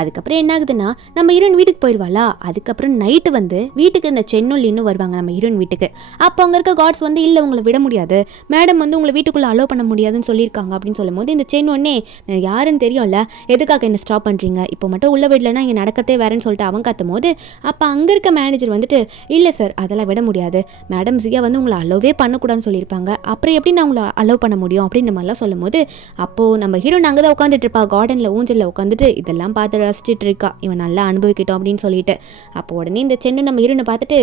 அதுக்கப்புறம் என்ன ஆகுதுன்னா நம்ம ஹீரோயின் வீட்டுக்கு போயிடுவாளா. அதுக்கப்புறம் நைட்டு வந்து வீட்டுக்கு இந்த சென்னும் லின்னும் வருவாங்க நம்ம ஹீரோயின் வீட்டுக்கு. அப்போ அங்கே இருக்க கார்ட்ஸ் வந்து இல்லை உங்களை விட முடியாது, மேடம் வந்து உங்களை வீட்டுக்குள்ளே அலோவ் பண்ண முடியாதுன்னு சொல்லியிருக்காங்க அப்படின்னு சொல்லும் போது இந்த சென் ஒன்னே யாருன்னு தெரியும்ல, எதுக்காக என்ன ஸ்டாப் பண்ணுறீங்க, இப்போ மட்டும் உள்ள வீடலன்னா இங்கே நடக்கத்தே வேறேன்னு சொல்லிட்டு அவன் கத்தும் போது அப்போ அங்கே இருக்க மேனேஜர் வந்துட்டு இல்லை சார் அதெல்லாம் விட முடியாது, மேடம் ஜியா வந்து உங்களை அலோவே பண்ணக்கூடாதுன்னு சொல்லியிருப்பாங்க, அப்புறம் எப்படி நான் உங்களை அலோவ் பண்ண முடியும் அப்படின்ற மாதிரிலாம் சொல்லும் போது அப்போது நம்ம ஹீரோயின் அங்கே தான் உட்காந்துட்டு இருப்பா, கார்டனில் ஊஞ்சலில் உட்காந்துட்டு இதெல்லாம் பார்த்து ரசிச்சுட்டு இருக்கா, இவன் நல்லா அனுபவிக்கிட்டோம் அப்படின்னு சொல்லிட்டு. அப்போ உடனே இந்த சென்னு நம்ம ஹீரோனை பார்த்துட்டு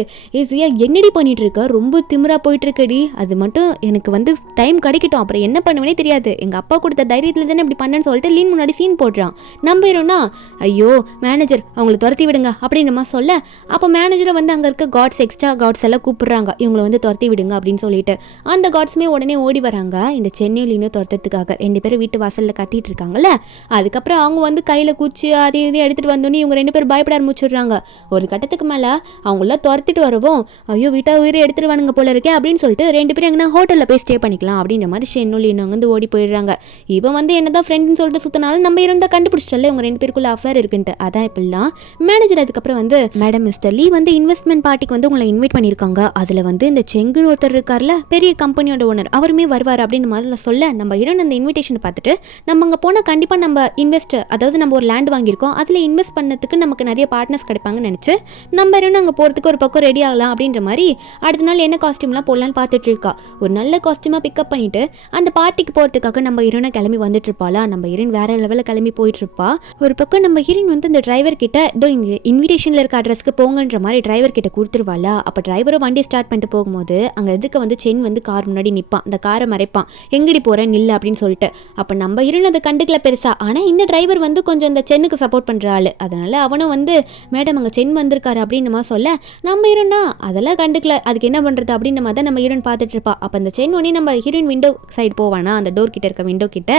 ஜியா என்னடி பண்ணிட்டு இருக்க, ரொம்ப திமிரா போயிட்டு இருக்கடி, அது மட்டும் எனக்கு வந்து டைம் கிடைக்கட்டும், அப்புறம் என்ன பண்ணுவேனே தெரியாது, எங்கள் அப்பா கொடுத்த தைரியத்தில் தானே இப்படி பண்ணேன்னு சொல்லிட்டு லீன் முன்னாடி சீன் போடுறான். நம்பிடும்னா ஐயோ மேனேஜர் அவங்களை துரத்தி விடுங்க அப்படின்னு நம்ம சொல்ல அப்போ மேனேஜரை வந்து அங்கே இருக்க கார்ட்ஸ் எக்ஸ்ட்ரா கார்ட்ஸ் எல்லாம் கூப்பிடுறாங்க, இவங்களை வந்து துரத்தி விடுங்க அப்படின்னு சொல்லிட்டு. அந்த கார்ட்ஸுமே உடனே ஓடி வராங்க இந்த சென்னையும் லீனும் துரத்துறதுக்காக. ரெண்டு பேரும் வீட்டு வாசலில் கத்திட்டு இருக்காங்கல்ல. அதுக்கப்புறம் அவங்க வந்து கையில் குச்சி அதே இதையும் எடுத்துகிட்டு வந்தோன்னே இவங்க ரெண்டு பேரும் பயப்பட ஆரம்பிச்சிடுறாங்க. ஒரு கட்டத்துக்கு மேலே அவங்கள துரத்திட்டு வரவும் ஐயோ வீட்டை உயிரை எடுத்துருவானுங்க போல இருக்கே அப்படின்னு சொல்லிட்டு ரெண்டு பேரும் எங்கன்னா ஹோட்டலில் போய் ஸ்டே பண்ணிக்கலாம் அப்படின்ற மாதிரி சென்னும் லீனும் வந்து ஓடி போயிடுறாங்க. இவன் வந்து என்னதான் ஃப்ரெண்ட்னு சொல்லிட்டு சுத்தினாலும் நம்ம இருந்தால் கண்டுபிடிச்சிட்டல இவங்க ரெண்டு பேருக்குள்ள அஃபேர் இருக்குன்ட்டு. அதான் இப்பெல்லாம் மேனேஜர் அதுக்கப்புறம் வந்து மேடம் மிஸ்டர் லீ வந்து இன்வெஸ்ட்மெண்ட் பார்ட்டிக்கு வந்து உங்களை இன்வைட் பண்ணியிருக்காங்க, அதில் வந்து இந்த செங்குன்னு ஒருத்தர் இருக்கார்ல பெரிய கம்பெனியோட ஓனர் அவருமே வருவார் அப்படின்னு மாதிரி சொல்ல நம்ம ஹீரோயின் அந்த இன்விடேஷனை பார்த்துட்டு நம்ம அங்கே போனால் கண்டிப்பாக நம்ம இன்வெஸ்ட் அதாவது நம்ம ஒரு லேண்ட் வாங்கியிருக்கோம் அதில் இன்வெஸ்ட் பண்ணதுக்கு நமக்கு நிறைய பார்ட்னர்ஸ் கிடைப்பாங்கன்னு நினச்சி நம்ம ஹீரோயின் அங்கே போகிறதுக்கு ஒரு பக்கம் ரெடி ஆகலாம் அப்படின்ற மாதிரி அடுத்த நாள் என்ன காஸ்டியூம்லாம் போடலான்னு பார்த்துட்டு இருக்கா. ஒரு நல்ல காஸ்டியூமாக பிக்கப் பண்ணிட்டு அந்த பார்ட்டிக்கு போகிறதுக்காக நம்ம ஹீரோனை கிளம்பி வந்துட்டு இருப்பாளா. நம்ம ஹீரோயின் வேற லெவலில் கிளம்பி போயிட்டு இருப்பா. ஒரு பக்கம் நம்ம ஹீரோயின் வந்து இந்த டிரைவர் கிட்ட இதோ இன்விடேஷனில் இருக்க அட்ரஸ்க்கு போங்கன்ற மாதிரி டிரைவர் கிட்ட கொடுத்துருவாளா. அப்போ டிரைவரும் வண்டி ஸ்டார்ட் பண்ணிட்டு போகும்போது அங்கே எதுக்கு வந்து சென் வந்து கார் முன்னாடி நிற்பான், அந்த காரை மறைப்பான், எங்கடி போகிறேன் நில்லை அப்படின்னு சொல்லிட்டு. அப்போ நம்ம ஹீரோயின் அதை கண்டுக்கல பெருசா. ஆனால் இந்த டிரைவர் வந்து கொஞ்சம் இந்த சென்னுக்கு சப்போர்ட் பண்ணுற ஆள், அதனால அவனும் வந்து மேடம் அங்கே சென் வந்திருக்காரு அப்படின்னு நம்ம சொல்ல நம்ம ஹீரோனா அதெல்லாம் கண்டுக்கல, அதுக்கு என்ன பண்ணுறது அப்படின்னு நம்ம தான் நம்ம ஹீரோயின் பார்த்துட்டு இருப்பா. அப்போ அந்த சென் ஒன்னே நம்ம ஹீரோயின் விண்டோ சைடு போவானா, அந்த டோர் கிட்ட இருக்க விண்டோ கிட்ட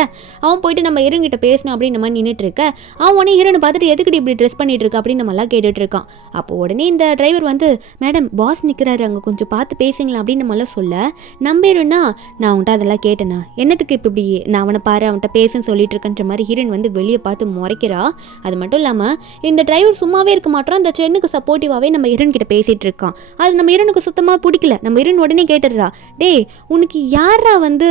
அவன் போயிட்டு நம்ம ஹீரோயின் கிட்ட பேசணும் அப்படின்னு நம்ம நின்றுட்டு இருக்க அவன் உடனே ஹீரோனை பார்த்துட்டு எதுக்கு இப்படி ட்ரெஸ் பண்ணிட்டு இருக்க அப்படின்னு நம்மளாம் கேட்டுட்டு இருக்கான். அப்போ உடனே இந்த டிரைவர் வந்து மேடம் பாஸ் நிற்கிறாரு அங்கே கொஞ்சம் பார்த்து பேசுங்களா அப்படின்னு நம்மளாம் சொல்ல நம்ம ஹீரோயினா நான் அவன்கிட்ட அதெல்லாம் கேட்டேனா என்னத்துக்கு இப்போ இப்படி நான் அவனை பாரு அவன்கிட்ட பேசுன்னு சொல்லிட்டு இருக்கன்ற மாதிரி ஹீரோயின் வந்து வெளியே பார்த்து முறைக்கிறா. அது மட்டும் இல்லாமல் இந்த டிரைவர் சும்மாவே இருக்க மாட்டோம், அந்த சென்னுக்கு சப்போர்ட்டிவாகவே நம்ம ஹீரோயின் கிட்ட பேசிட்டு இருக்கான். அது நம்ம ஹீரோனுக்கு சுத்தமாக பிடிக்கல. நம்ம ஹீரோயின் உடனே கேட்டுடுறா, டேய் உனக்கு யாரா வந்து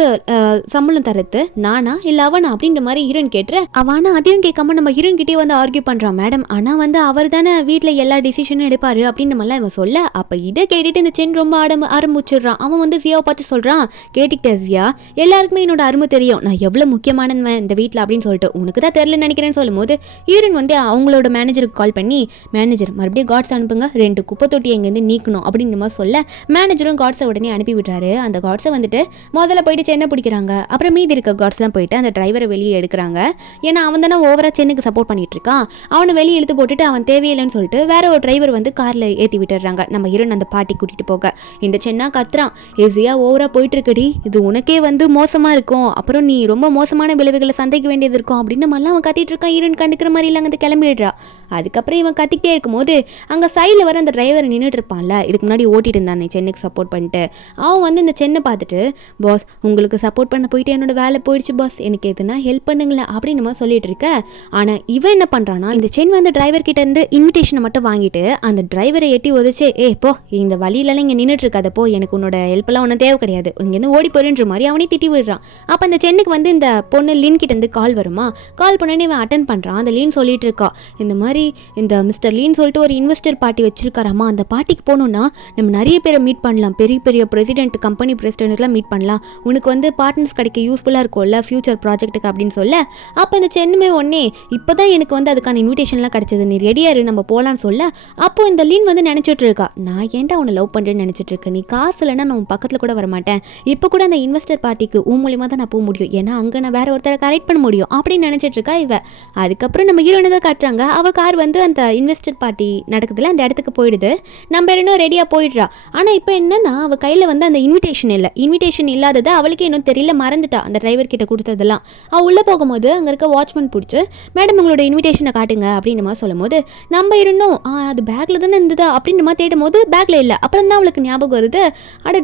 சம்பளம் தரது நானா இல்லை அவனா அப்படின்ற மாதிரி ஹீரோயின் கேட்டுற. அவனா அதையும் கேட்காம நம்ம ஹீரோயின் கிட்டே வந்து ஆர்கியூ பண்ணுறான். மேடம் ஆனால் வந்து அவர் தானே வீட்டில் எல்லா டிசிஷனும் எடுப்பார் அப்படின்னு நம்மளாம் இவன் சொல்ல அப்போ இதை கேட்டுட்டு இந்த சென் ரொம்ப ஆரம்பிச்சிடுறான். அவன் வந்து ஜியாவை பார்த்து சொல்கிறான், கேட்டுக்கிட்டே ஜியா எல்லாருக்குமே என்னோட அருமை தெரியும், நான் எவ்வளோ முக்கியமானவன் இந்த வீட்டில் அப்படின்னு சொல்லிட்டு உனக்கு தான் தெரியலன்னு நினைக்கிறேன்னு சொல்லும் போது ஹீரோயின் வந்து அவங்களோட மேனேஜருக்கு கால் பண்ணி மேனேஜர் மறுபடியும் கார்ட்ஸ் அனுப்புங்க, 2 குப்பை தொட்டி எங்கேருந்து நீக்கணும் அப்படின்னு நம்ம சொல்ல மேனேஜரும் கார்ட்ஸை உடனே அனுப்பி விடுறாரு. அந்த கார்ட்ஸை வந்துட்டு முதல்ல போயிட்டு சென்னை பிடிக்கிறாங்க. அப்புறம் மீதி இருக்க கார்ட்ஸ்லாம் போயிட்டு அந்த டிரைவரை வெளியே எடுக்கிறாங்க. ஏன்னா அவன் தானே ஓவரா சென்னுக்கு சப்போர்ட் பண்ணிட்டு இருக்கான். அவனை வெளியே இழுத்து போட்டுட்டு அவன் தேவையில்லைன்னு சொல்லிட்டு வேற ஒரு டிரைவர் வந்து காரில் ஏற்றி விட்டுறாங்க. நம்ம ஹீரோன் அந்த பாட்டி கூட்டிட்டு போக இந்த சென்னா கத்துறான், ஈஸியாக ஓவரா போயிட்டு இருக்கடி, இது உனக்கே வந்து மோசமா இருக்கும், அப்புறம் நீ ரொம்ப மோசமான விளைவுகளை சந்திக்க வேண்டியது இருக்கும் அப்படின்னு நம்மளாம் அவன் கத்திட்டு இருக்கான். ஹீரோன் கண்டுக்கிற மாதிரி இல்லை அங்கே கிளம்பிடுறா. அதுக்கப்புறம் இவன் கத்திக்கிட்டே இருக்கும்போது அங்கே சைடில் வர அந்த டிரைவர் நின்றுட்டு இருப்பான்ல, இதுக்கு முன்னாடி ஓட்டிட்டு இருந்தானே சென்னுக்கு சப்போர்ட் பண்ணிட்டு, அவன் வந்து இந்த சென்னை பார்த்துட்டு பாஸ் உங்களுக்கு சப்போர்ட் பண்ண போயிட்டு என்னோட வேலை போயிடுச்சு பாஸ், எனக்கு எதுனா ஹெல்ப் பண்ணுங்களேன் அப்படின்னு நம்ம சொல்லிட்டு இருக்க. ஆனால் இவன் என்ன பண்ணுறான்னா இந்த சென் வந்து டிரைவர் கிட்ட இருந்து இன்விடேஷனை மட்டும் வாங்கிட்டு அந்த டிரைவரை எட்டி உதச்சு போ இந்த வழியிலலாம் இங்கே நின்றுட்டு இருக்காத போ, எனக்கு உன்னோட ஹெல்ப்லாம் ஒன்றும் தேவை கிடையாது, இங்கேருந்து ஓடி போயிருன்ற மாதிரி அவனே திட்டி விடுறான். அப்போ அந்த சென்னுக்கு வந்து இந்த பொண்ணு லின் கிட்ட இருந்து கால் வருமா, கால் பண்ணனே இவன் அட்டன் பண்ணுறான். அந்த லீன் சொல்லிட்டு இருக்கா, இந்த மாதிரி இந்த மிஸ்டர் லீன் சொல்லிட்டு ஒரு இன்வெஸ்டர் பார்ட்டி வச்சிருக்காராமா, அந்த பார்ட்டிக்கு போகணுன்னா நம்ம நிறைய பேரை மீட் பண்ணலாம், பெரிய பெரிய பிரசிடென்ட் கம்பெனி பிரசிடென்ட்லாம் மீட் பண்ணலாம், உனக்கு வந்து பார்ட்னர்ஸ் கிடைக்க யூஸ்ஃபுல்லாக இருக்கும்ல ஃபியூச்சர் ப்ராஜெக்ட்டுக்கு அப்படின்னு சொல்ல அப்போ இந்த சென்னுமே ஒன்னே இப்போ தான் எனக்கு வந்து அதுக்கான இன்விடேஷன்லாம் கிடச்சிது, நீ ரெடியாரு நம்ம போகலான்னு சொல்ல அப்போ இந்த லீன் வந்து நினச்சிட்டு இருக்கா, நான் ஏன்டா உன்னை லவ் பண்ணுறேன்னு நினச்சிட்டு இருக்கேன், நீ காசு இல்லைன்னா நான் பக்கத்தில் கூட வர மாட்டேன், இப்போ கூட அந்த இன்வெஸ்டர் பார்ட்டிக்கு மூலியமாக தான் நான் போக முடியும், ஏன்னா அங்கே நான் வேற ஒருத்தரை கரெக்ட் பண்ண முடியும் அப்படின்னு நினச்சிட்டு இருக்கா இவ. அதுக்கப்புறம் நம்ம ஹீரோனை தான் காட்டுறாங்க, அவள் கார் வந்து அந்த இன்வெஸ்டர் பேச்சுலர் பார்ட்டி நடக்குதுல அந்த இடத்துக்கு போயிடுது. நம்ம இன்னும் ரெடியாக போயிடுறா. ஆனால் இப்போ என்னன்னா அவள் கையில் வந்து அந்த இன்விடேஷன் இல்லாதது அவளுக்கே இன்னும் தெரியல, மறந்துட்டா அந்த டிரைவர் கிட்ட கொடுத்ததெல்லாம். அவள் உள்ளே போகும்போது அங்கே இருக்க வாட்ச்மேன் பிடிச்சி மேடம் உங்களோட இன்விடேஷனை காட்டுங்க அப்படின்னு மாதிரி சொல்லும் போது நம்ம இருந்தோம் அது பேக்கில் தானே இருந்ததா அப்படின்னு மாதிரி தேடும் போது பேக்கில் இல்லை. அப்புறம் தான் அவளுக்கு ஞாபகம் வருது,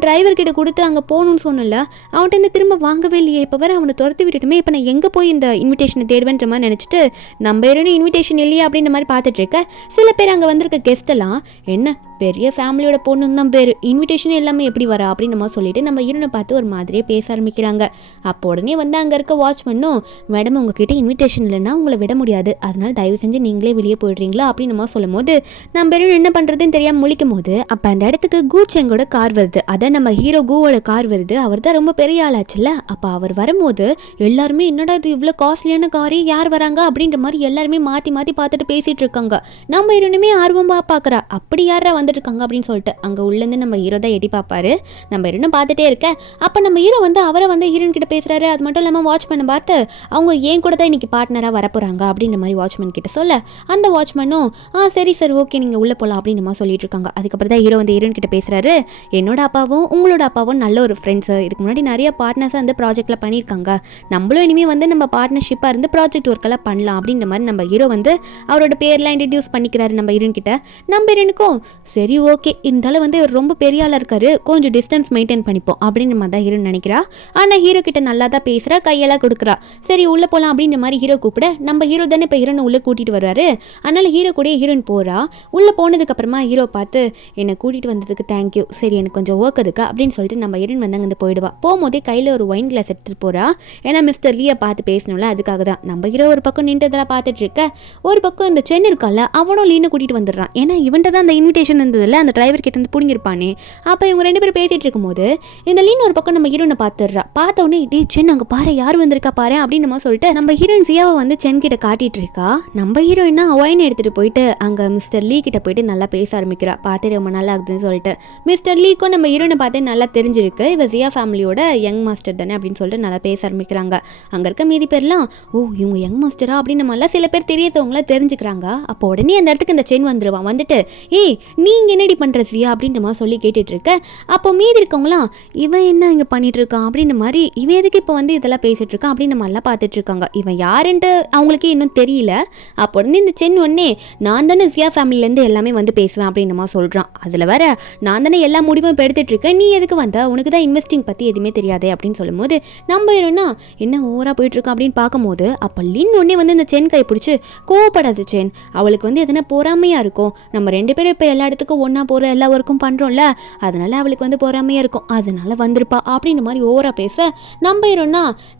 டிரைவர் கிட்ட கொடுத்து அங்கே போகணும்னு சொன்னல, அவன்கிட்ட இருந்து திரும்ப வாங்கவே இல்லையே, இப்போ வேறு அவனை துரத்தி விட்டுட்டுமே, இப்போ நான் எங்கே போய் இந்த இன்விடேஷனை தேடுவேன்ற மாதிரி நினச்சிட்டு நம்ம இன்னும் இன்விடேஷன் இல்லையா அப்படின்ற மாதிரி பார்த்துட்டு இருக்க. சில பேர் அங்கே வந்திருக்க கெஸ்ட் எல்லாம் என்ன பெரிய ஃபேமிலியோட பொண்ணுன்னு தான் பேர், இன்விடேஷன் எல்லாமே எப்படி வரா அப்படின்னு நம்ம சொல்லிட்டு நம்ம ஹீரோனை பார்த்து ஒரு மாதிரியே பேச ஆரம்பிக்கிறாங்க. அப்போ உடனே வந்து அங்கே இருக்க வாட்ச்மேனும் மேடம் உங்ககிட்ட இன்விடேஷன் இல்லைன்னா உங்களை விட முடியாது, அதனால தயவு செஞ்சு நீங்களே வெளியே போயிடுறீங்களா அப்படின்னு நம்ம சொல்லும் போது நம்ம என்ன பண்ணுறதுன்னு தெரியாமல் முழிக்கும் போது அப்போ அந்த இடத்துக்கு கூச்செங்கோட கார் வருது. அதான் நம்ம ஹீரோ கூவோட கார் வருது. அவர் தான் ரொம்ப பெரிய ஆளாச்சுல்ல. அப்போ அவர் வரும்போது எல்லாருமே என்னடா இது இவ்வளோ காஸ்ட்லியான காரே யார் வராங்க அப்படின்ற மாதிரி எல்லாருமே மாற்றி மாற்றி பார்த்துட்டு பேசிகிட்டு இருக்காங்க. நம்ம ஹீரோனுமே ஆர்வமாக பார்க்குறா, அப்படி யாரா வந்து இருக்காங்க அப்படின்னு சொல்லிட்டு அங்கே உள்ளேருந்து நம்ம ஹீரோ தான் எட்டி பார்ப்பாரு. நம்ம ஹீரோனை பார்த்துட்டே இருக்க. அப்போ நம்ம ஹீரோ வந்து அவரை வந்து ஹீரோயின் கிட்ட பேசுறாரு. அது மட்டும் இல்லாமல் வாட்ச்மேனை பார்த்து அவங்க ஏன் கூட தான் இன்னைக்கு பார்ட்னராக வரப்போறாங்க அப்படின்ற மாதிரி வாட்ச்மேன் கிட்ட சொல்ல அந்த வாட்ச்மேனும் சரி சார் ஓகே நீங்கள் உள்ளே போகலாம் அப்படின்னு நம்ம சொல்லிட்டு இருக்காங்க. அதுக்கப்புறம் தான் ஹீரோ வந்து ஹீரோயின் கிட்ட பேசுறாரு, என்னோட அப்பாவும் உங்களோட அப்பாவும் நல்ல ஒரு ஃப்ரெண்ட்ஸு, இதுக்கு முன்னாடி நிறைய பார்ட்னர்ஸை வந்து ப்ராஜெக்டில் பண்ணியிருக்காங்க, நம்மளும் இனிமேல் வந்து நம்ம பார்ட்னர்ஷிப்பாக இருந்து ப்ராஜெக்ட் ஒர்க்கெல்லாம் பண்ணலாம் அப்படின்ற மாதிரி நம்ம ஹீரோ வந்து அவரோட பேர்லாம் இன்ட்ரடியூஸ் பண்ணிக்கிறாரு நம்ம ஹீரோயின் கிட்ட. நம்ம ஹீரோனுக்கும் சரி ஓகே இருந்தாலும் வந்து ரொம்ப பெரிய ஆளாக இருக்காரு, கொஞ்சம் டிஸ்டன்ஸ் மெயின்டைன் பண்ணிப்போம் அப்படின்னு மாதிரி தான் ஹீரோன்னு நினைக்கிறா. ஆனால் ஹீரோ கிட்ட நல்லா தான் பேசுகிறா, கையெல்லாம் கொடுக்குறா. சரி உள்ளே போகலாம் அப்படின்ற மாதிரி ஹீரோ கூப்பிட நம்ம ஹீரோ தானே இப்போ ஹீரோனை உள்ளே கூட்டிகிட்டு வருவார். அதனால் ஹீரோ கூட ஹீரோயின் போகிறா. உள்ளே போனதுக்கப்புறமா ஹீரோ பார்த்து என்னை கூட்டிகிட்டு வந்ததுக்கு தேங்க்யூ, சரி எனக்கு கொஞ்சம் ஒர்க் இருக்கா அப்படின்னு சொல்லிட்டு நம்ம ஹீரோயின் வந்து அங்கே போயிடுவா. போகும்போதே கையில் ஒரு ஒயின் கிளாஸ் எடுத்துகிட்டு போகிறா. ஏன்னா மிஸ்டர் லீயை பார்த்து பேசணும்ல, அதுக்காக தான். நம்ம ஹீரோ ஒரு பக்கம் நின்றதெல்லாம் பார்த்துட்டு இருக்க, ஒரு பக்கம் இந்த சென் இருக்கால அவனும் லீனை கூட்டிகிட்டு வந்துடுறான். ஏன்னா இவன்ட்டு தான் அந்த இன்விடேஷன் இருந்ததில்ல, அந்த டிரைவர் கிட்ட வந்து பிடிங்கிருப்பானே. அப்போ இவங்க ரெண்டு பேரும் பேசிட்டு இருக்கும்போது இந்த லீன் ஒரு பக்கம் நம்ம ஹீரோனை பார்த்துடுறா. பார்த்த உடனே டே சென் அங்கே பாரு யார் வந்திருக்கா பாரு அப்படின்னு நம்ம சொல்லிட்டு நம்ம ஹீரோயின் சியாவை வந்து சென் கிட்ட காட்டிட்டு இருக்கா. நம்ம ஹீரோயினா ஒயின் எடுத்துட்டு போயிட்டு அங்கே மிஸ்டர் லீ கிட்ட போயிட்டு நல்லா பேச ஆரம்பிக்கிறா. பார்த்து ரொம்ப நல்லா ஆகுதுன்னு சொல்லிட்டு மிஸ்டர் லீக்கும் நம்ம ஹீரோனை பார்த்து நல்லா தெரிஞ்சிருக்கு, இவ சியா ஃபேமிலியோட யங் மாஸ்டர் தானே அப்படின்னு சொல்லிட்டு நல்லா பேச ஆரம்பிக்கிறாங்க. அங்கே இருக்க மீதி பேர்லாம் இவங்க யங் மாஸ்டரா அப்படின்னு நம்மளாம் சில பேர் தெரியத்தவங்கள தெரிஞ்சுக்கிறாங்க. அப்போ உடனே அந்த இடத்துக்கு இந்த சென் வந்துருவான். வந்துட்டு நீங்க என்னடி பண்ற சியா அப்படின்ற மாதிரி சொல்லி கேட்டுட்டு இருக்க. அப்போ மீதி இருக்கவங்களாம் இவன் என்ன இங்கே பண்ணிட்டு இருக்கான் அப்படின்ற மாதிரி, இவன் எதுக்கு இப்போ வந்து இதெல்லாம் பேசிட்டு இருக்கான் அப்படின்னு நம்ம எல்லாம் பார்த்துட்டு இருக்காங்க. இவன் யாருன்ட்டு அவங்களுக்கே இன்னும் தெரியல. அப்போ உடனே இந்த சென் ஒன்னே நான் தானே சியா ஃபேமிலியிலேருந்து எல்லாமே வந்து பேசுவேன் அப்படின்னு நம்ம சொல்கிறான். அதில் வேற நான் தானே எல்லா முடிவும் இப்போ எடுத்துட்டு இருக்கேன், நீ எதுக்கு வந்த, உனக்கு தான் இன்வெஸ்டிங் பற்றி எதுவுமே தெரியாது அப்படின்னு சொல்லும்போது நம்ம என்ன ஓவராக போயிட்டு இருக்கோம் அப்படின்னு பார்க்கும்போது அப்போ லின் ஒன்னே வந்து இந்த சென் கை பிடிச்சி கோவப்படாது சென், அவளுக்கு வந்து எதனா பொறாமையாக இருக்கும், நம்ம ரெண்டு பேரும் இப்போ எல்லா இடத்துக்கும் ஒன்றா போகிற எல்லா ஒர்க்கும் பண்ணுறோம்ல, அதனால அவளுக்கு வந்து பொறாமையாக இருக்கும், அதனால வந்திருப்பா அப்படின்னு மாதிரி ஓவராக பேச நம்ம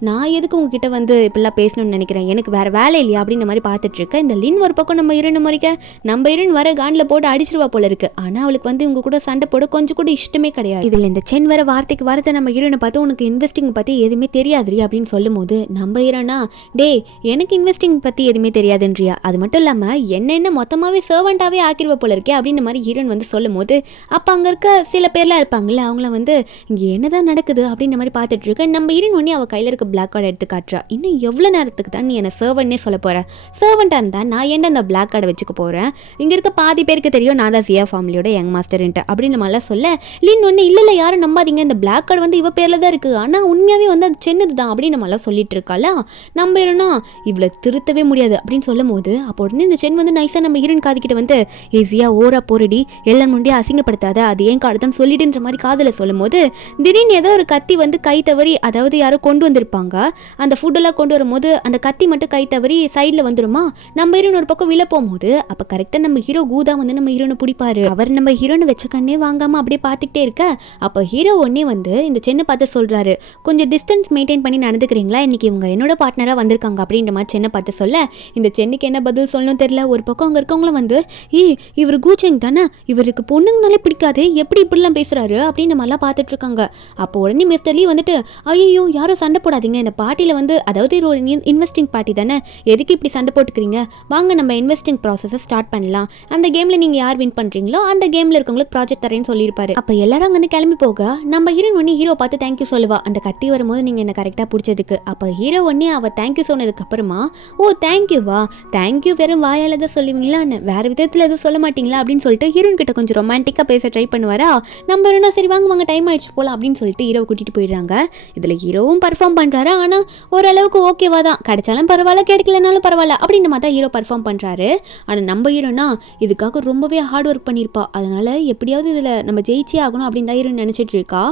நான் எதுக்கு உங்ககிட்ட வந்து இப்படிலாம் பேசணும்னு நினைக்கிறேன், எனக்கு வேறு வேலை இல்லையா அப்படின்ற மாதிரி பார்த்துட்டு இருக்கேன். இந்த லின் ஒரு பக்கம் நம்ம ஹீரோயின் மறிக்க நம்ம ஹீரோயின் வர காண்டில் போட்டு அடிச்சிருவா போல இருக்கு. ஆனால் அவளுக்கு வந்து இவங்க கூட சண்டை போட கொஞ்சம் கூட இஷ்டமே கிடையாது. இதில் இந்த சென் வர வார்த்தைக்கு வரதை நம்ம ஹீரோனை பார்த்து உனக்கு இன்வெஸ்டிங் பற்றி எதுவுமே தெரியாதுரி அப்படின்னு சொல்லும் போது நம்ம ஹீரோனா எனக்கு இன்வெஸ்டிங் பற்றி எதுவுமே தெரியாதுன்றியா, அது மட்டும் இல்லாமல் என்ன மொத்தமாகவே சர்வெண்ட்டாகவே ஆக்கிடுவா போல இருக்கே அப்படின்னு மாதிரி ஹீரோயின் வந்து சொல்லும் போது அப்போ அங்கே இருக்க சில பேர்லாம் இருப்பாங்கல்ல, அவங்கள வந்து இங்கே என்னதான் நடக்குது அப்படின்ற மாதிரி பார்த்துட்டு இருக்க. நம்ம ஹீரோயின் ஒன்னே அவள் கையில் இருக்க பிளாக் கார்டை எடுத்து காட்டுறா. இன்னும் எவ்வளோ நேரத்துக்கு தான் நீ என்ன சர்வெண்ட்னே சொல்ல போகிற, சர்வெண்ட்டாக இருந்தால் நான் ஏன்டா அந்த பிளாக் கார்டை வச்சுக்க போகிறேன், இங்கே இருக்க பாதி பேருக்கு தெரியும் நான் தான் சியா ஃபேமிலியோட யங் மாஸ்டர்ன்ட்டு அப்படின்னு நம்மளாம் சொல்ல லின் ஒன்று இல்லை யாரும் நம்பாதீங்க, இந்த பிளாக் கார்டு வந்து இவ பேரில் தான் இருக்குது, ஆனால் உண்மையாகவே வந்து அது சின்னது தான் அப்படின்னு நம்மளாம் சொல்லிட்டு இருக்காள. நம்ம ஹீரோனா இவ்வளோ திருத்தவே முடியாது அப்படின்னு சொல்லும் போது அப்போ உடனே இந்த சென் வந்து நைஸாக நம்ம ஹீரோயின் காதுகிட்ட வந்து ஈஸியா ஓரா போரடி எல்லாம் முன்னே அசிங்கப்படுத்தாத, அது ஏன் கார்டு தான் சொல்லிடுன்ற மாதிரி காதில் சொல்லும் போது திடீர்னு ஏதோ ஒரு கத்தி வந்து கை தவறி, அதாவது யாரோ கொண்டு வந்திருப்பாங்க, அந்த ஃபுட்டெல்லாம் கொண்டு வரும்போது அந்த கத்தி மட்டும் கை தவறி சைடில் வந்துருமா. நம்ம ஹீரோன் ஒரு பக்கம் விழ போகும்போது அப்போ கரெக்டாக நம்ம ஹீரோ கூதா வந்து நம்ம ஹீரோனை பிடிப்பாரு. அவர் நம்ம ஹீரோனை வச்ச கண்ணே வாங்காமல் அப்படியே பார்த்துக்கிட்டே இருக்க. அப்போ ஹீரோ ஒன்னே வந்து இந்த சென்னை பார்த்து சொல்கிறாரு, கொஞ்சம் டிஸ்டன்ஸ் மெயின்டைன் பண்ணி நடந்துக்கிறீங்களா, இன்னைக்கு இவங்க என்னோட பார்ட்னராக வந்திருக்காங்க அப்படின்ற மாதிரி சென்னை பார்த்து சொல்ல இந்த சென்னைக்கு என்ன பதில் சொல்லணும் தெரியல. ஒரு பக்கம் அங்கே இருக்கவங்களும் வந்து இவர் கூச்செங் தானே, இவருக்கு பொண்ணுங்கனாலே பிடிக்காது, எப்படி இப்படிலாம் பேசுறாரு அப்படின்னு நம்ம எல்லாம் பார்த்துட்டு இருக்காங்க. அப்போ உடனே மிஸ்டர் லீ வந்துட்டு, ஐயோ யாரும் சண்டை போடாதீங்க, இந்த பார்ட்டியில் வந்து அதாவது இது ஒரு இன்வெஸ்டிங் பார்ட்டி தானே, எதுக்கு இப்படி சண்டை போட்டுக்கிறீங்க, வாங்க நம்ம இன்வெஸ்டிங் ப்ராசஸை ஸ்டார்ட் பண்ணலாம், அந்த கேமில் நீங்கள் யார் வின் பண்ணுறீங்களோ அந்த கேமில் இருக்கவங்களுக்கு ப்ராஜெக்ட் தரேன்னு சொல்லியிருப்பாரு. அப்போ எல்லாரும் அங்கே வந்து கிளம்பி போக நம்ம ஹீரோயின் ஒன்னே ஹீரோ பார்த்து தேங்க்யூ சொல்லுவா, அந்த கத்தி வரும்போது நீங்கள் என்ன கரெக்டாக பிடிச்சதுக்கு. அப்போ ஹீரோ ஒன்னே அவள் தேங்க்யூ சொன்னதுக்கு அப்புறமா, ஓ தேங்க்யூவா, தேங்க்யூ வெறும் வாயால் தான் சொல்லுவீங்களா, வேறு விதத்தில் எதுவும் சொல்ல மாட்டீங்களா அப்படின்னு சொல்லிட்டு ஹீரோயின் கிட்ட கொஞ்சம் ரொமான்டிக்காக பேச ட்ரை பண்ணுவாரா. நம்ம என்ன சரி வாங்க டைம் ஆயிடுச்சு போகலாம் அப்படின்னு சொல்லிட்டு ஹீரோவை கூட்டிகிட்டு போயிடுறாங்க. இதில் ஹீரோவும் பர்ஃபார்ம் பண்ணுறாரு, ஆனால் ஓரளவுக்கு ஓகேவா தான், கிடைச்சாலும் பரவாயில்ல கிடைக்கலனாலும் பரவாயில்ல அப்படின்னு நம்ம தான் ஹீரோ பர்ஃபார்ம் பண்ணுறாரு. ஆனால் நம்ம ஹீரோனா இதுக்காக ரொம்பவே ஹார்ட் ஒர்க் பண்ணியிருப்பா, அதனால் எப்படியாவது இதில் நம்ம ஜெயிச்சே ஆகணும் அப்படின்னு தான் ஹீரோ நினச்சிட்டு இருக்கா.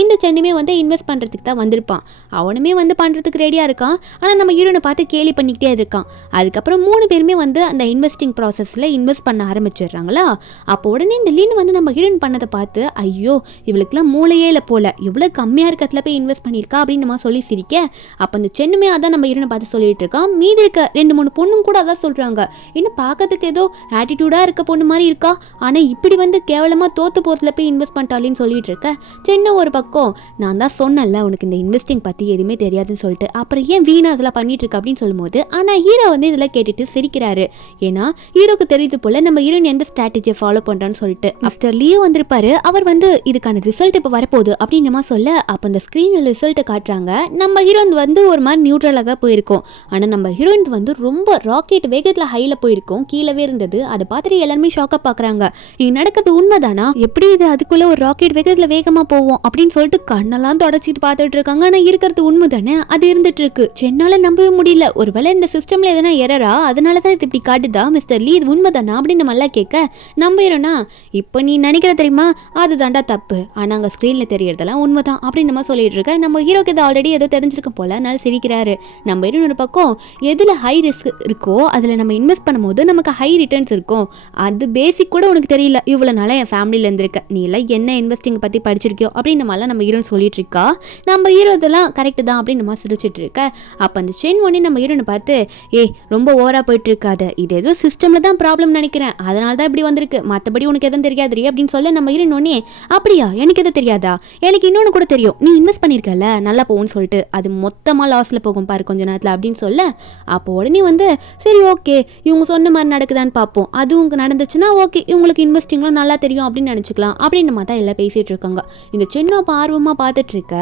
இந்த சென்னுமே வந்து இன்வெஸ்ட் பண்ணுறதுக்கு தான் வந்திருப்பான், அவனுமே வந்து பண்ணுறதுக்கு ரெடியாக இருக்கான். ஆனால் நம்ம ஹீரோனை பார்த்து கேலி பண்ணிக்கிட்டே இருக்கான். அதுக்கப்புறம் 3 பேருமே வந்து அந்த இன்வெஸ்டிங் ப்ராசஸில் இன்வெஸ்ட் பண்ண ஆரம்பிச்சிடுறாங்களா. அப்போ உடனே இந்த லீன் வந்து நம்ம ஹீரோயின் பண்ணதை பார்த்து, ஐயோ இவளுக்குலாம் மூளையே இல்லை போல, இவ்வளோ கம்மியாக இருக்கிறதுல போய் இன்வெஸ்ட் பண்ணியிருக்கா அப்படின்னு நம்ம சொல்லி சிரிக்க, அப்போ அந்த சென்னுமே அதான் நம்ம ஹீரோனை பார்த்து சொல்லிட்டு இருக்கான். மீதி இருக்க 2-3 பொண்ணும் கூட அதான் சொல்கிறாங்க, இன்னும் பார்க்கறதுக்கு ஏதோ ஆட்டிடியூடாக இருக்க பொண்ணு மாதிரி இருக்கா, ஆனால் இப்படி வந்து கேவலமாக தோற்று போகிறதுல போய் இன்வெஸ்ட் பண்ணிட்டாலின்னு சொல்லிட்டு இருக்க. சின்ன ஒரு பக்கம், நான் தான் சொன்னேன்ல உனக்கு இந்த இன்வெஸ்டிங் பற்றி எதுவுமே தெரியாதுன்னு சொல்லிட்டு, அப்புறம் ஏன் வீணா அதெல்லாம் பண்ணிட்டு இருக்க அப்படின்னு சொல்லும்போது, ஆனால் ஹீரோ வந்து இதெல்லாம் கேட்டுட்டு சிரிக்கிறாரு. ஏன்னா ஹீரோக்கு தெரியுது போல நம்ம ஹீரோயின் எந்த ஸ்ட்ராட்டஜியை ஃபாலோ பண்ணுறான்னு சொல்லிட்டு. மிஸ்டர் லியோ வந்திருப்பாரு, அவர் வந்து இதுக்கான ரிசல்ட் இப்போ வரப்போகுது அப்படின்னு நம்ம சொல்ல, அப்போ அந்த ஸ்க்ரீனில் ரிசல்ட்டை காட்டுறாங்க. நம்ம ஹீரோயின் வந்து ஒரு மாதிரி நியூட்ரலாக தான் போயிருக்கோம், ஆனால் நம்ம ஹீரோயின் வந்து ரொம்ப ராக்கெட் வேகத்தில் ஹையில் போயிருக்கோம், கீழவே இருந்தது. அதை பார்த்துட்டு எல்லாருமே ஷாக்காக பார்க்குறாங்க, இங்கே நடக்கிறது உண்மைதானா, எப்படி இது அதுக்குள்ளே ஒரு ராக்கெட் வேகத்தில் வேகமாக போவோம் அப்படின்னு சொல்லிட்டு கண்ணெல்லாம் தொடச்சிட்டு பார்த்துட்டு இருக்காங்க. ஆனால் இருக்கிறது உண்மை தானே, அது இருந்துட்டு இருக்கு. சென்னால் நம்பவே முடியல, ஒருவேளை இந்த சிஸ்டமில் எதனா எரரா, அதனால தான் இது இப்படி காட்டுதா மிஸ்டர் லீ, இது உண்மைதானா அப்படின்னு நம்ம எல்லாம் கேட்க, நம்பிடும்னா இப்போ நீ நினைக்கிற தெரியுமா அது தாண்டா தப்பு, ஆனால் அங்கே ஸ்க்ரீனில் தெரியறதெல்லாம் உண்மைதான் அப்படின்னு நம்ம சொல்லிட்டு இருக்க. நம்ம ஹீரோக்கு இது ஆல்ரெடி ஏதோ தெரிஞ்சிருக்க போல, அதனால சிரிக்கிறாரு. நம்ம இன்னொரு பக்கம் எதில் ஹை ரிஸ்க் இருக்கோ அதில் நம்ம இன்வெஸ்ட் பண்ணும்போது நமக்கு ஹை ரிட்டர்ன்ஸ் இருக்கும், அது பேசிக் கூட உனக்கு தெரியல, இவ்வளோ நாளாக என் ஃபேமிலியில் இருந்திருக்க, நீ எல்லாம் என்ன இன்வெஸ்டிங் பற்றி படிச்சிருக்கியோ அப்படின்னு நம்மளாம் நம்ம ஹீரோன்னு சொல்லிட்டு இருக்கா. நம்ம ஹீரோ இதெல்லாம் கரெக்டு தான் அப்படின்னு நம்ம சிரிச்சிட்டு இருக்க. அப்போ அந்த சென் ஒன்னே நம்ம ஹீரோனை பார்த்து, ரொம்ப ஓவராக போயிட்டு இருக்காது, இது ஏதோ சிஸ்டமில் தான் ப்ராப்ளம் நினைக்கிறேன், அதனால தான் இப்படி வந்திருக்கு, மற்றபடி உனக்கு எதுவும் தெரியாதுரி அப்படின்னு சொல்ல, நம்ம ஹீரோயின் ஒன்னே, அப்படியா எனக்கு எதுவும் தெரியாதா, எனக்கு இன்னொன்று கூட தெரியும், நீ இன்வெஸ்ட் பண்ணியிருக்கல நல்லா போகும்னு சொல்லிட்டு, அது மொத்தமாக லாஸில் போகும் பாரு கொஞ்ச நேரத்தில் அப்படின்னு சொல்ல, அப்போ உடனே வந்து சரி ஓகே இவங்க சொன்ன மாதிரி நடக்குதான்னு பார்ப்போம், அது உங்களுக்கு நடந்துச்சுன்னா ஓகே இவங்களுக்கு இன்வெஸ்டிங்லாம் நல்லா தெரியும் அப்படின்னு நினச்சிக்கலாம் அப்படின்னு நம்ம தான் எல்லாம் பேசிகிட்டு இருக்காங்க. இந்த சென்னை அப்போ ஆர்வமாக பார்த்துட்டு இருக்க.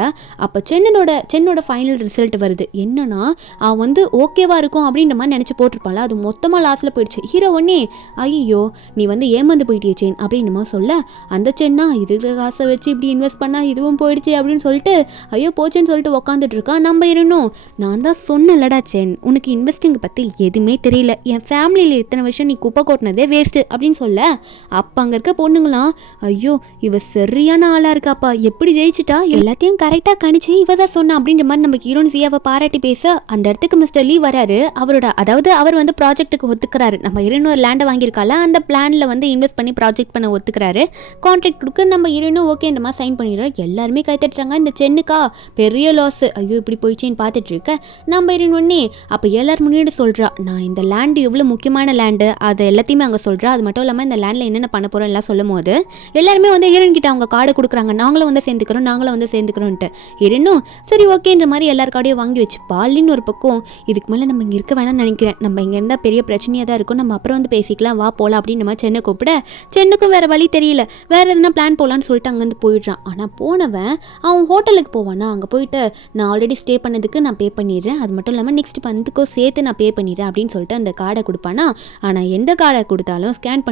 அப்போ சென்னோட ஃபைனல் ரிசல்ட் வருது. என்னன்னா அவன் வந்து ஓகேவா இருக்கும் அப்படின்ற மாதிரி நினச்சி போட்டிருப்பாள், அது மொத்தமாக லாஸில் போயிடுச்சு. ஹீரோ ஒன்னே, ஐயோ நீ வந்து ஏமாந்து போயிட்டிய சென் அப்படின்னு நம்ம சொல்ல, அந்த சென்னா இருக்கிற காசை வச்சு இப்படி இன்வெஸ்ட் பண்ணால் இதுவும் போயிடுச்சு அப்படின்னு சொல்லிட்டு ஐயோ போச்சுன்னு சொல்லிட்டு உக்காந்துட்டு இருக்கா. நம்ம இருந்தோம், நான் தான் சொன்னலடா சென் உனக்கு இன்வெஸ்டிங் பற்றி எதுவுமே தெரியல, என் ஃபேமிலியில் இத்தனை வருஷம் நீ குப்பை கொட்டினதே வேஸ்ட்டு அப்படின்னு சொல்ல, அப்போ அங்கே இருக்க பொண்ணுங்களாம், ஐயோ இவ சரியான ஆளாக இருக்காப்பா, எப்படி ஜெயிச்சிட்டா, எல்லாத்தையும் கரெக்டாக கணிச்சு இவ தான் சொன்னா அப்படின்ற மாதிரி நம்ம ஹீரோயின் சியாவை பாராட்டி பேச, அந்த இடத்துக்கு மிஸ்டர் லீ வராரு. அதாவது அவர் வந்து ப்ராஜெக்ட்டுக்கு ஒத்துக்கிறாரு. நம்ம ஹீரோயின் ஒரு லேண்டை வாங்கியிருக்கால, அந்த பிளானில் வந்து இன்வெஸ்ட் பண்ணி ப்ராஜெக்ட் பண்ண ஒத்துக்கிறாரு. கான்ட்ராக்ட் கொடுக்க நம்ம ஹீரோயினும் ஓகேன்ற மாதிரி சைன் பண்ணிடுறோம். எல்லாருமே கை தட்டுறாங்க. இந்த சென்னுக்கா பெரிய லாஸ், ஐயோ இப்படி போயிடுச்சின்னு பார்த்துட்டு இருக்க. நம்ம ஹீரோயின் ஒன்னே அப்போ எல்லாரும் முன்னாடி சொல்கிறா, நான் இந்த லேண்டு எவ்வளோ முக்கியமான லேண்டு அது எல்லாத்தையுமே அங்கே சொல்கிறா. அது மட்டும் இல்லாமல் இந்த லேண்டில் என்னென்ன பண்ண போகிறோம் எல்லாம் சொல்லும் போது எல்லாருமே வந்து ஹீரோயின் கிட்ட அவங்க கார்டை கொடுக்குறாங்க, நாங்களும் வந்து சேர்ந்துக்கிறோன்ட்டு. ஹீரோனும் சரி ஓகேன்ற மாதிரி எல்லார் கார்டையும் வாங்கி வச்சு பாலின்னு ஒரு பக்கம், இதுக்கு மேலே நம்ம இங்கே இருக்க வேணாம்னு நினைக்கிறேன், நம்ம இங்கே இருந்தால் பெரிய பிரச்சனையாக தான் இருக்கும், நம்ம அப்புறம் வந்து பேசிக்கலாம் வா போகலாம் அப்படின்னு நம்ம சென்னை கூப்பிட, சென்னுக்கும் வேறு வழி தெரியல, வேறு எதுனா பிளான் போகலான்னு சொல்லிட்டு அங்கேருந்து போயிடுறான். ஆனால் போனவன் அவன் ஹோட்டலுக்கு போவானா, அங்கே போயிட்டு நான் ஆல்ரெடி ஸ்டே பண்ணதுக்கு நான் பே பண்ணிடுறேன், அது மட்டும் இல்லாமல் நெக்ஸ்ட் மந்த்துக்கும் சேர்த்து நான் பே பண்ணிடுறேன் அப்படின்னு சொல்லிட்டு அந்த கார்டை கொடுப்பானா. ஆனால் எந்த கார்டை கொடுத்தாலும் ஸ்கேன்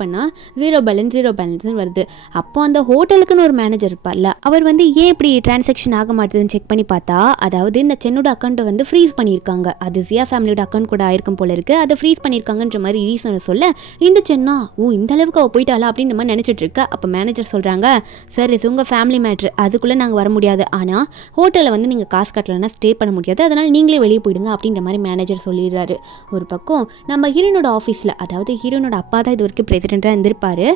பண்ணால் ஜீரோ பேலன்ஸ்னு வருது. அப்போ அந்த ஹோட்டலுக்குன்னு ஒரு மேனேஜர் இருப்பார்ல, அவர் வந்து ஏன் இப்படி டிரான்சாக்ஷன் ஆக மாட்டேதுன்னு செக் பண்ணி பார்த்தா, அதாவது இந்த சென்னோட அக்கௌண்ட்டை வந்து ஃப்ரீஸ் பண்ணியிருக்காங்க, அது ஜியா ஃபேமிலியோட அக்கௌண்ட் கூட ஆயிருக்கும் போல இருக்கு, அதை ஃப்ரீஸ் பண்ணியிருக்காங்கன்ற மாதிரி ரீசனை சொல்ல, இந்த சென்னா இந்த அளவுக்கு அவள் போயிட்டாளா அப்படின்னு நம்ம நினச்சிட்டு இருக்கா. அப்போ மேனேஜர் சொல்கிறாங்க, சார் இது உங்கள் ஃபேமிலி மேட்ரு, அதுக்குள்ளே நாங்கள் வர முடியாது, ஆனால் ஹோட்டலில் வந்து நீங்கள் காசு கட்டலைன்னா ஸ்டே பண்ண முடியாது, அதனால் நீங்களே வெளியே போயிடுங்க அப்படின்ற மாதிரி மேனேஜர் சொல்லிடுறாரு. ஒரு பக்கம் நம்ம ஹீரோனோட ஆஃபீஸில், அதாவது ஹீரோனோட அப்பா தான் இது வரைக்கும் பிரசிடெண்ட்டாக இருந்திருப்பாரு,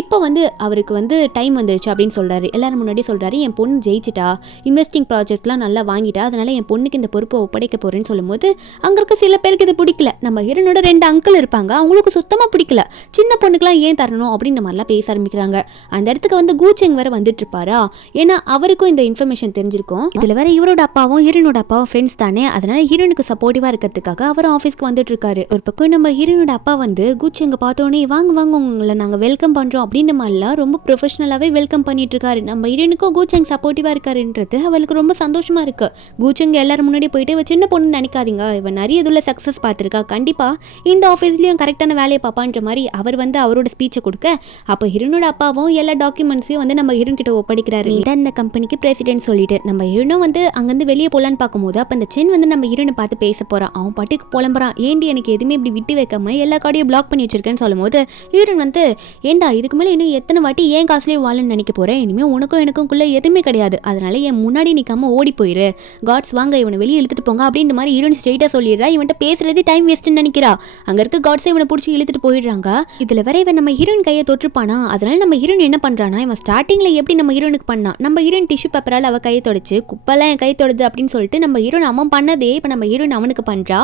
இப்போ வந்து அவருக்கு வந்து டைம் வந்துருச்சு அப்படின்னு சொல்கிறாரு. எல்லாரும் முன்னாடி சொல்கிறாரு, என் பொண்ணு ஜெயிச்சிட்டா, இன்வெஸ்டிங் ப்ராஜெக்ட்லாம் நல்லா வாங்கிட்டா, அதனால் என் பொண்ணுக்கு இந்த பொறுப்பை ஒப்படைக்க போகிறேன்னு சொல்லும்போது அங்கே இருக்க சில பேருக்கு இது பிடிக்கல. நம்ம ஹீரோனோட 2 அங்கிள் இருப்பாங்க, அவங்களுக்கு சுத்தமாக பிடிக்கல. சின்ன பொண்ணுக்குலாம் ஏன் தரணும் அப்படின்ற மாதிரிலாம் பேச ஆரம்பிக்கிறாங்க. அந்த இடத்துக்கு வந்து கூச்செங் வேற வந்துட்டு இருப்பாரா, ஏன்னா அவருக்கும் இந்த இன்ஃபர்மேஷன் தெரிஞ்சிருக்கும். இதுல வேற இவரோட அப்பாவும் ஹீரோனோட அப்பாவும் ஃப்ரெண்ட்ஸ் தானே, அதனால ஹீரோனுக்கு சப்போர்ட்டிவா இருக்கிறதுக்காக அவர் ஆஃபீஸ்க்கு வந்துட்டு இருக்காரு. ஒரு பக்கம் நம்ம ஹீரோனோட அப்பா வந்து கூச்செங்க பார்த்தோன்னே வாங்க வாங்க உங்களை நாங்கள் வெல்கம் பண்றோம் அப்படின்ற மாதிரிலாம் ரொம்ப ப்ரொஃபஷனலாகவே வெல்கம் பண்ணிட்டு இருக்காரு. நம்ம ஹீரோனுக்கும் கூச்செங் சப்போர்ட்டிவா இருக்காருன்றது அவளுக்கு ரொம்ப சந்தோஷமா இருக்கு. கூச்செங்க எல்லாரும் முன்னாடி போயிட்டு இவ சின்ன பொண்ணு நினைக்காதீங்க, இவன் நிறைய இதுல சக்ஸஸ் பார்த்துருக்கா, கண்டிப்பா இந்த ஆஃபீஸ்லயும் கரெக்டான வேலையை பார்ப்பான்ற மாதிரி அவர் வந்து அவரோட ஸ்பீச்சை கொடுக்க, அப்போ ஹீரோனோட அப்பாவும் எல்லா டாக்குமெண்ட்ஸையும் வந்து நம்ம ஹீரோன் கிட்ட ஒப்படைக்கிறாரு. இந்த கம்பெனிக்கு பிரசிடென்ட் சொல்லிட்டு நம்ம ஹீரோனும் வந்து அங்கேருந்து வெளியே போகலான்னு பார்க்கும்போது அப்போ அந்த சென் வந்து நம்ம ஹீரோனை பார்த்து பேச போகிறான். அவன் பாட்டுக்கு புலம்புறான், ஏண்டி எனக்கு எதுவுமே இப்படி விட்டு வைக்காம எல்லா கார்டையும் பிளாக் பண்ணி வச்சிருக்கேன்னு சொல்லும்போது ஹீரோன் வந்து ஏண்டா இதுக்கு மேலே இன்னும் எத்தனை வாட்டி ஏன் காசுலேயே வாழன்னு நினைக்க போகிறேன், இனிமேல் உனக்கும் எனக்கும்குள்ளே எதுவுமே கிடையாது, அதனால என் முன்னாடி நிற்காம ஓடி போயிரு, காட்ஸ் வாங்க இவனை வெளியே இழுத்துட்டு போங்க அப்படின்ற மாதிரி ஹீரோன் ஸ்ட்ரெயிட்டாக சொல்லிடுறா. இவன்ட்ட பேசுறது டைம் வேஸ்ட்னு நினைக்கிறா. அங்கே இருக்க காட்ஸை இவனை பிடிச்சி இழுத்துட்டு போயிடுறாங்க. இதில் வர இவன் நம்ம ஹீரோன் கையை தொற்றுப்பானா, அதனால நம்ம ஹீரோன் என்ன பண்ணுறானா, இவன் ஸ்டார்டிங்கில் எப்படி நம்ம ஹீரோனுக்கு பண்ணா, நம்ம ஹீரோன் டிஷ்யூ பேப்பரால் அவள் கையை தொடச்சு குப்பெல்லாம் என் கை தொடுது அப்படின்னு சொல்லிட்டு நம்ம ஹீரோன் அவன் பண்ணதே இப்போ நம்ம ஹீரோன் அவனுக்கு பண்ணுறா.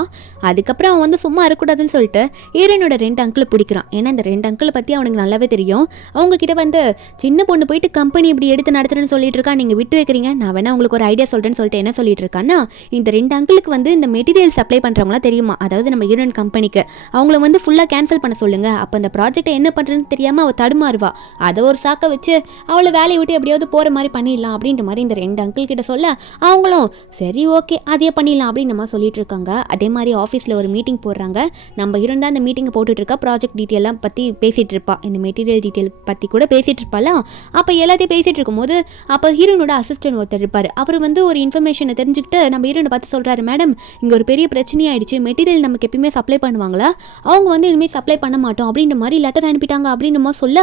அதுக்கப்புறம் அவன் வந்து சும்மா இருக்கக்கூடாதுன்னு சொல்லிட்டு ஹீரோனோட 2 அங்கிள் பிடிக்கிறான். ஏன்னா இந்த 2 அங்கிளை பற்றி அவனுக்கு நல்லாவே தெரியும். அவங்க கிட்ட வந்து சின்ன பொண்ணு போயிட்டு கம்பெனி இப்படி எடுத்து நடத்துறேன்னு சொல்லிட்டு இருக்கா, நீங்கள் விட்டு வைக்கிறீங்க, நான் வேணா உங்களுக்கு ஒரு ஐடியா சொல்கிறேன்னு சொல்லிட்டு என்ன சொல்லிட்டு இருக்கான்னா, இந்த 2 அங்கிளுக்கு வந்து இந்த மெட்டீரியல் சப்ளை பண்ணுறவங்களாம் தெரியுமா, அதாவது நம்ம ஹீரோயின் கம்பெனிக்கு அவங்கள வந்து ஃபுல்லாக கேன்சல் பண்ண சொல்லுங்க, அப்போ அந்த ப்ராஜெக்டை என்ன பண்ணுறதுன்னு தெரியாமல் அவள் தடுமாறுவா, அதை ஒரு சாக்க வச்சு அவளை வேலையை விட்டு எப்படியாவது போகிற மாதிரி பண்ணிடலாம் அப்படின்ற மாதிரி இந்த 2 அங்கிள் கிட்ட சொல்ல, அவங்களும் சரி ஓகே அதே பண்ணிடலாம் அப்படின்னு நம்ம சொல்லிட்டு இருக்காங்க. அதே மாதிரி ஆஃபீஸில் ஒரு மீட்டிங் போடுறாங்க. நம்ம ஹீரோன் தான் அந்த மீட்டிங்கை போட்டுட்டு இருக்கா. ப்ராஜெக்ட் டீட்டெயிலாம் பற்றி பேசிகிட்டு இருப்பா, இந்த மெட்டீரியல் டீட்டெயில் பற்றி கூட பேசிகிட்டு இருப்பாளா. அப்போ எல்லாத்தையும் பேசிகிட்டு இருக்கும்போது அப்போ ஹீரோனோட அசிஸ்டன்ட் ஒருத்தர் இருப்பார். அவர் வந்து ஒரு இன்ஃபர்மேஷனை தெரிஞ்சுக்கிட்டு நம்ம ஹீரோனை பார்த்து சொல்கிறாரு, மேடம் இங்கே ஒரு பெரிய பிரச்சனையாயிடுச்சு, மெட்டீரியல் நமக்கு எப்பயுமே சப்ளை பண்ணுவாங்களா, அவங்க வந்து இனிமேல் சப்ளை பண்ண மாட்டோம் அப்படின்ற மாதிரி லெட்டர் அனுப்பிட்டாங்க அப்படின்னு நம்ம சொல்ல,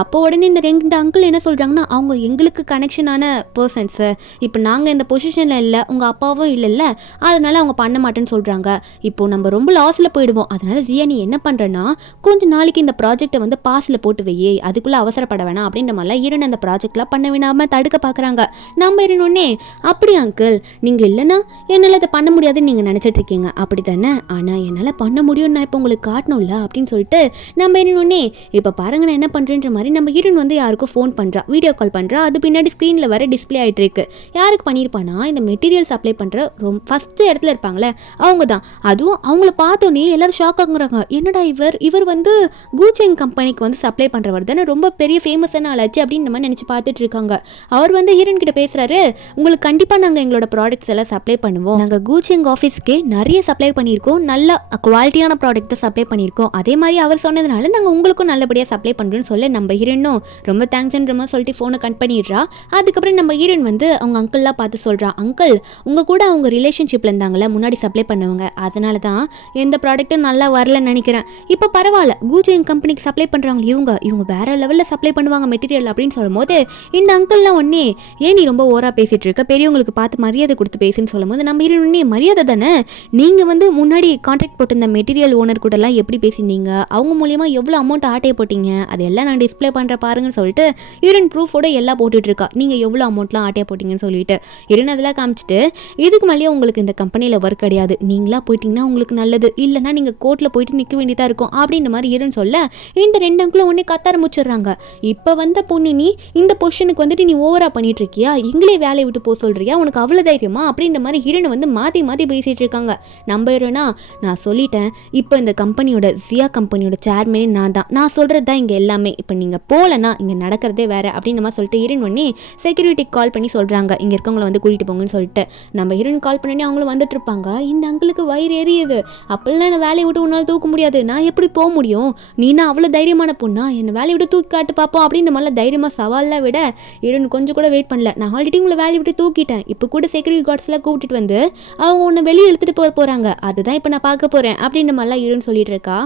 அப்போ உடனே இந்த 2 அங்கிள் என்ன சொல்கிறாங்கன்னா, அவங்க எங்களுக்கு கனெக்ஷனான பர்சன்ஸு, இப்போ நாங்கள் இந்த பொசிஷனில் இல்லை, உங்கள் அப்பாவும் இல்லைல்ல, அதனால அவங்க பண்ண மாட்டேன்னு சொல்கிறாங்க, இப்போ நம்ம ரொம்ப லாஸில் போயிடுவோம், அதனால ஜியா நீ என்ன பண்ணுறன்னா கொஞ்சம் நாளைக்கு இந்த ப்ராஜெக்டை வந்து பாஸில் போட்டு வையே, அதுக்குள்ளே அவசரப்பட வேணாம் அப்படின்ற மாதிரிலாம் ஹீரோன் அந்த ப்ராஜெக்ட்லாம் பண்ண வேணாமல் தடுக்க பார்க்குறாங்க. நம்ம ஹீரோனே அப்படி அங்கிள் நீங்கள் இல்லைன்னா என்னால் அதை பண்ண முடியாதுன்னு நீங்கள் நினச்சிட்டு இருக்கீங்க அப்படி தானே, ஆனால் என்னால் பண்ண முடியும்னு நான் இப்போ உங்களுக்கு காட்டணும்ல அப்படின்னு சொல்லிட்டு நம்ம ஹீரோனே இப்போ பாருங்க நான் என்ன பண்ணுறேன்ற மாதிரி நம்ம ஹீரோன் வந்து யாருக்கும் ஃபோன் பண்ணுறா, வீடியோ கால் பண்ணுறா. அது பின்னாடி ஸ்க்ரீனில் வர டிஸ்பிளே ஆகிட்டு இருக்கு. யாருக்கு பண்ணியிருப்பானா, இந்த மெட்டீரியல் சப்ளை பண்ணுற ரொம்ப ஃபஸ்ட்டு இடத்துல இருப்பாங்களே அவங்க தான். அதுவும் அவங்கள பார்த்தோன்னே எல்லாரும் ஷாக் ஆகுறாங்க, என்னடா இவர் வந்து கூச்செங் கம்பெனிக்கு வந்து சப்ளை பண்ணுறவர் தானே, ரொம்ப பெரிய ஃபேமஸான ஆளாச்சு அப்படின்னு நம்ம நினச்சி பார்த்துட்டு இருக்காங்க. அவர் வந்து ஹீரோன் கிட்ட பேசுகிறாரு, உங்களுக்கு கண்டிப்பாக நாங்கள் எங்களோட ப்ராடக்ட்ஸ் எல்லாம் சப்ளை பண்ணுவோம், நாங்கள் கூச்செங் ஆஃபீஸ்க்கு நிறைய சப்ளை பண்ணியிருக்கோம், நல்ல குவாலிட்டியான ப்ராடக்ட்டை சப்ளை பண்ணியிருக்கோம், அதே மாதிரி அவர் சொன்னதுனால நாங்கள் உங்களுக்கும் நல்லபடியாக சப்ளை பண்ணுறோன்னு சொல்ல நம்ம ஹீரோனும் ரொம்ப தேங்க்ஸ்ன்ற மாதிரி சொல்லிட்டு ஃபோனை கட் பண்ணிடுறா. அதுக்கப்புறம் நம்ம ஹீரோயின் வந்து அவங்க அங்கிள்லாம் பார்த்து சொல்கிறா, அங்கிள் உங்கள் கூட அவங்க ரிலேஷன்ஷிப்பில் இருந்தாங்களே முன்னாடி சப்ளை பண்ணவங்க, அதனால தான் எந்த ப்ராடக்ட்டும் நல்லா வரலன்னு நினைக்கிறேன், இப்போ பரவாயில்ல கூச்செங் கம்பெனிக்கு சப்ளை பண்ணுறாங்க இவங்க வேறு லெவலில் சப்ளை பண்ணுவாங்க மெட்டீரியல் அப்படின்னு சொல்லும்போது இந்த அங்கிள்லாம் ஒன்றே ஏன் நீ ரொம்ப ஓவராக பேசிகிட்டு இருக்க, பெரியவங்களுக்கு பார்த்து மரியாதை கொடுத்து பேசுன்னு சொல்லும்போது நம்ம ஹீரோயின் மரியாதை தானே, நீங்கள் வந்து முன்னாடி கான்ட்ராக்ட் போட்டிருந்த மெட்டீரியல் ஓனர் கூடலாம் எப்படி பேசியிருந்தீங்க, அவங்க மூலியமா எவ்வளோ அமௌண்ட் ஆட்டையை போட்டிங்க, அதெல்லாம் நான் டிஸ்பிளே பண்ணுற பாருங்கன்னு சொல்லிட்டு ஹீரோயின் ப்ரூஃபோட எல்லாம் போட்டுட்ருக்கா, நீங்கள் எவ்வளோ அமௌண்ட்லாம் ஆட்டையை போட்டிங்கன்னு சொல்லிட்டு ஹீரோயின் அதெல்லாம் காமிச்சிட்டு இதுக்கு மேலேயே உங்களுக்கு இந்த கம்பெனியில் ஒர்க் கிடையாது, நீங்களா போயிட்டீங்கன்னா உங்களுக்கு நல்லது, இல்லைனா நீங்கள் கோர்ட்டில் போயிட்டு நிற்க வேண்டியதாக இருக்கும் அப்படின்ற மாதிரி ஹீரோயின் சொல்ல இந்த 2 அங்கிளும் ஒன்றே கத்த ஆரம்பிச்சிடுறாங்க. இப்போ வந்த பொண்ணு நீ இந்த பொசிஷனுக்கு வந்துட்டு நீ ஓவராக பண்ணிட்டு இருக்கியா, எங்களே வேலையை விட்டு போக சொல்கிறியா, உனக்கு அவ்வளோ தைரியமா அப்படின்ற மாதிரி ஹீரோனை வந்து மாற்றி மாற்றி பேசிகிட்டு இருக்காங்க. நம்ம ஹீரோனா நான் சொல்லிட்டேன், இப்போ இந்த கம்பெனியோட ஜியா கம்பெனியோட சேர்மனே நான் தான், நான் சொல்கிறது தான் இங்கே எல்லாமே, இப்போ நீங்கள் போகலன்னா இங்கே நடக்கிறதே வேறு அப்படின்னு நம்ம சொல்லிட்டு ஹீரோயின் ஒன்னே செக்யூரிட்டிக்கு கால் பண்ணி சொல்கிறாங்க இங்கே இருக்கவங்களை வந்து கூட்டிகிட்டு போங்கன்னு சொல்லிட்டு. நம்ம ஹீரோயின் கால் பண்ணி அவங்களும் வந்துட்டு இருப்பாங்க. இந்த அங்கிளுக்கு வயிறு எரியுது, அப்பெல்லாம் நான் வேலையை விட்டு உன்னால் தூக்க முடியாது, நான் எப்படி போக முடியும், நீனா அவ்வளோ தைரியமான பொண்ணா, என்னை வேலையை விட்டு தூக்கி காட்டு பார்ப்போம் அப்படின்னு மாதிரிலாம் தைரியமாக சவால்லாம் விட ஹீரோயின் கொஞ்சம் கூட வெயிட் பண்ணல, நான் ஆல்ரெடி உங்களை வேலையை விட்டு தூக்கிட்டேன், இப்போ கூட செக்யூரிட்டி கார்ட்ஸ்லாம் கூப்பிட்டு வந்து அவங்க உன்னை வெளியே எடுத்துகிட்டு போகிறாங்க, அதுதான் இப்போ நான் பார்க்க போகிறேன் அப்படின்ற மாதிரிலாம் ஹீரோயின் சொல்லிட்டு இருக்கா.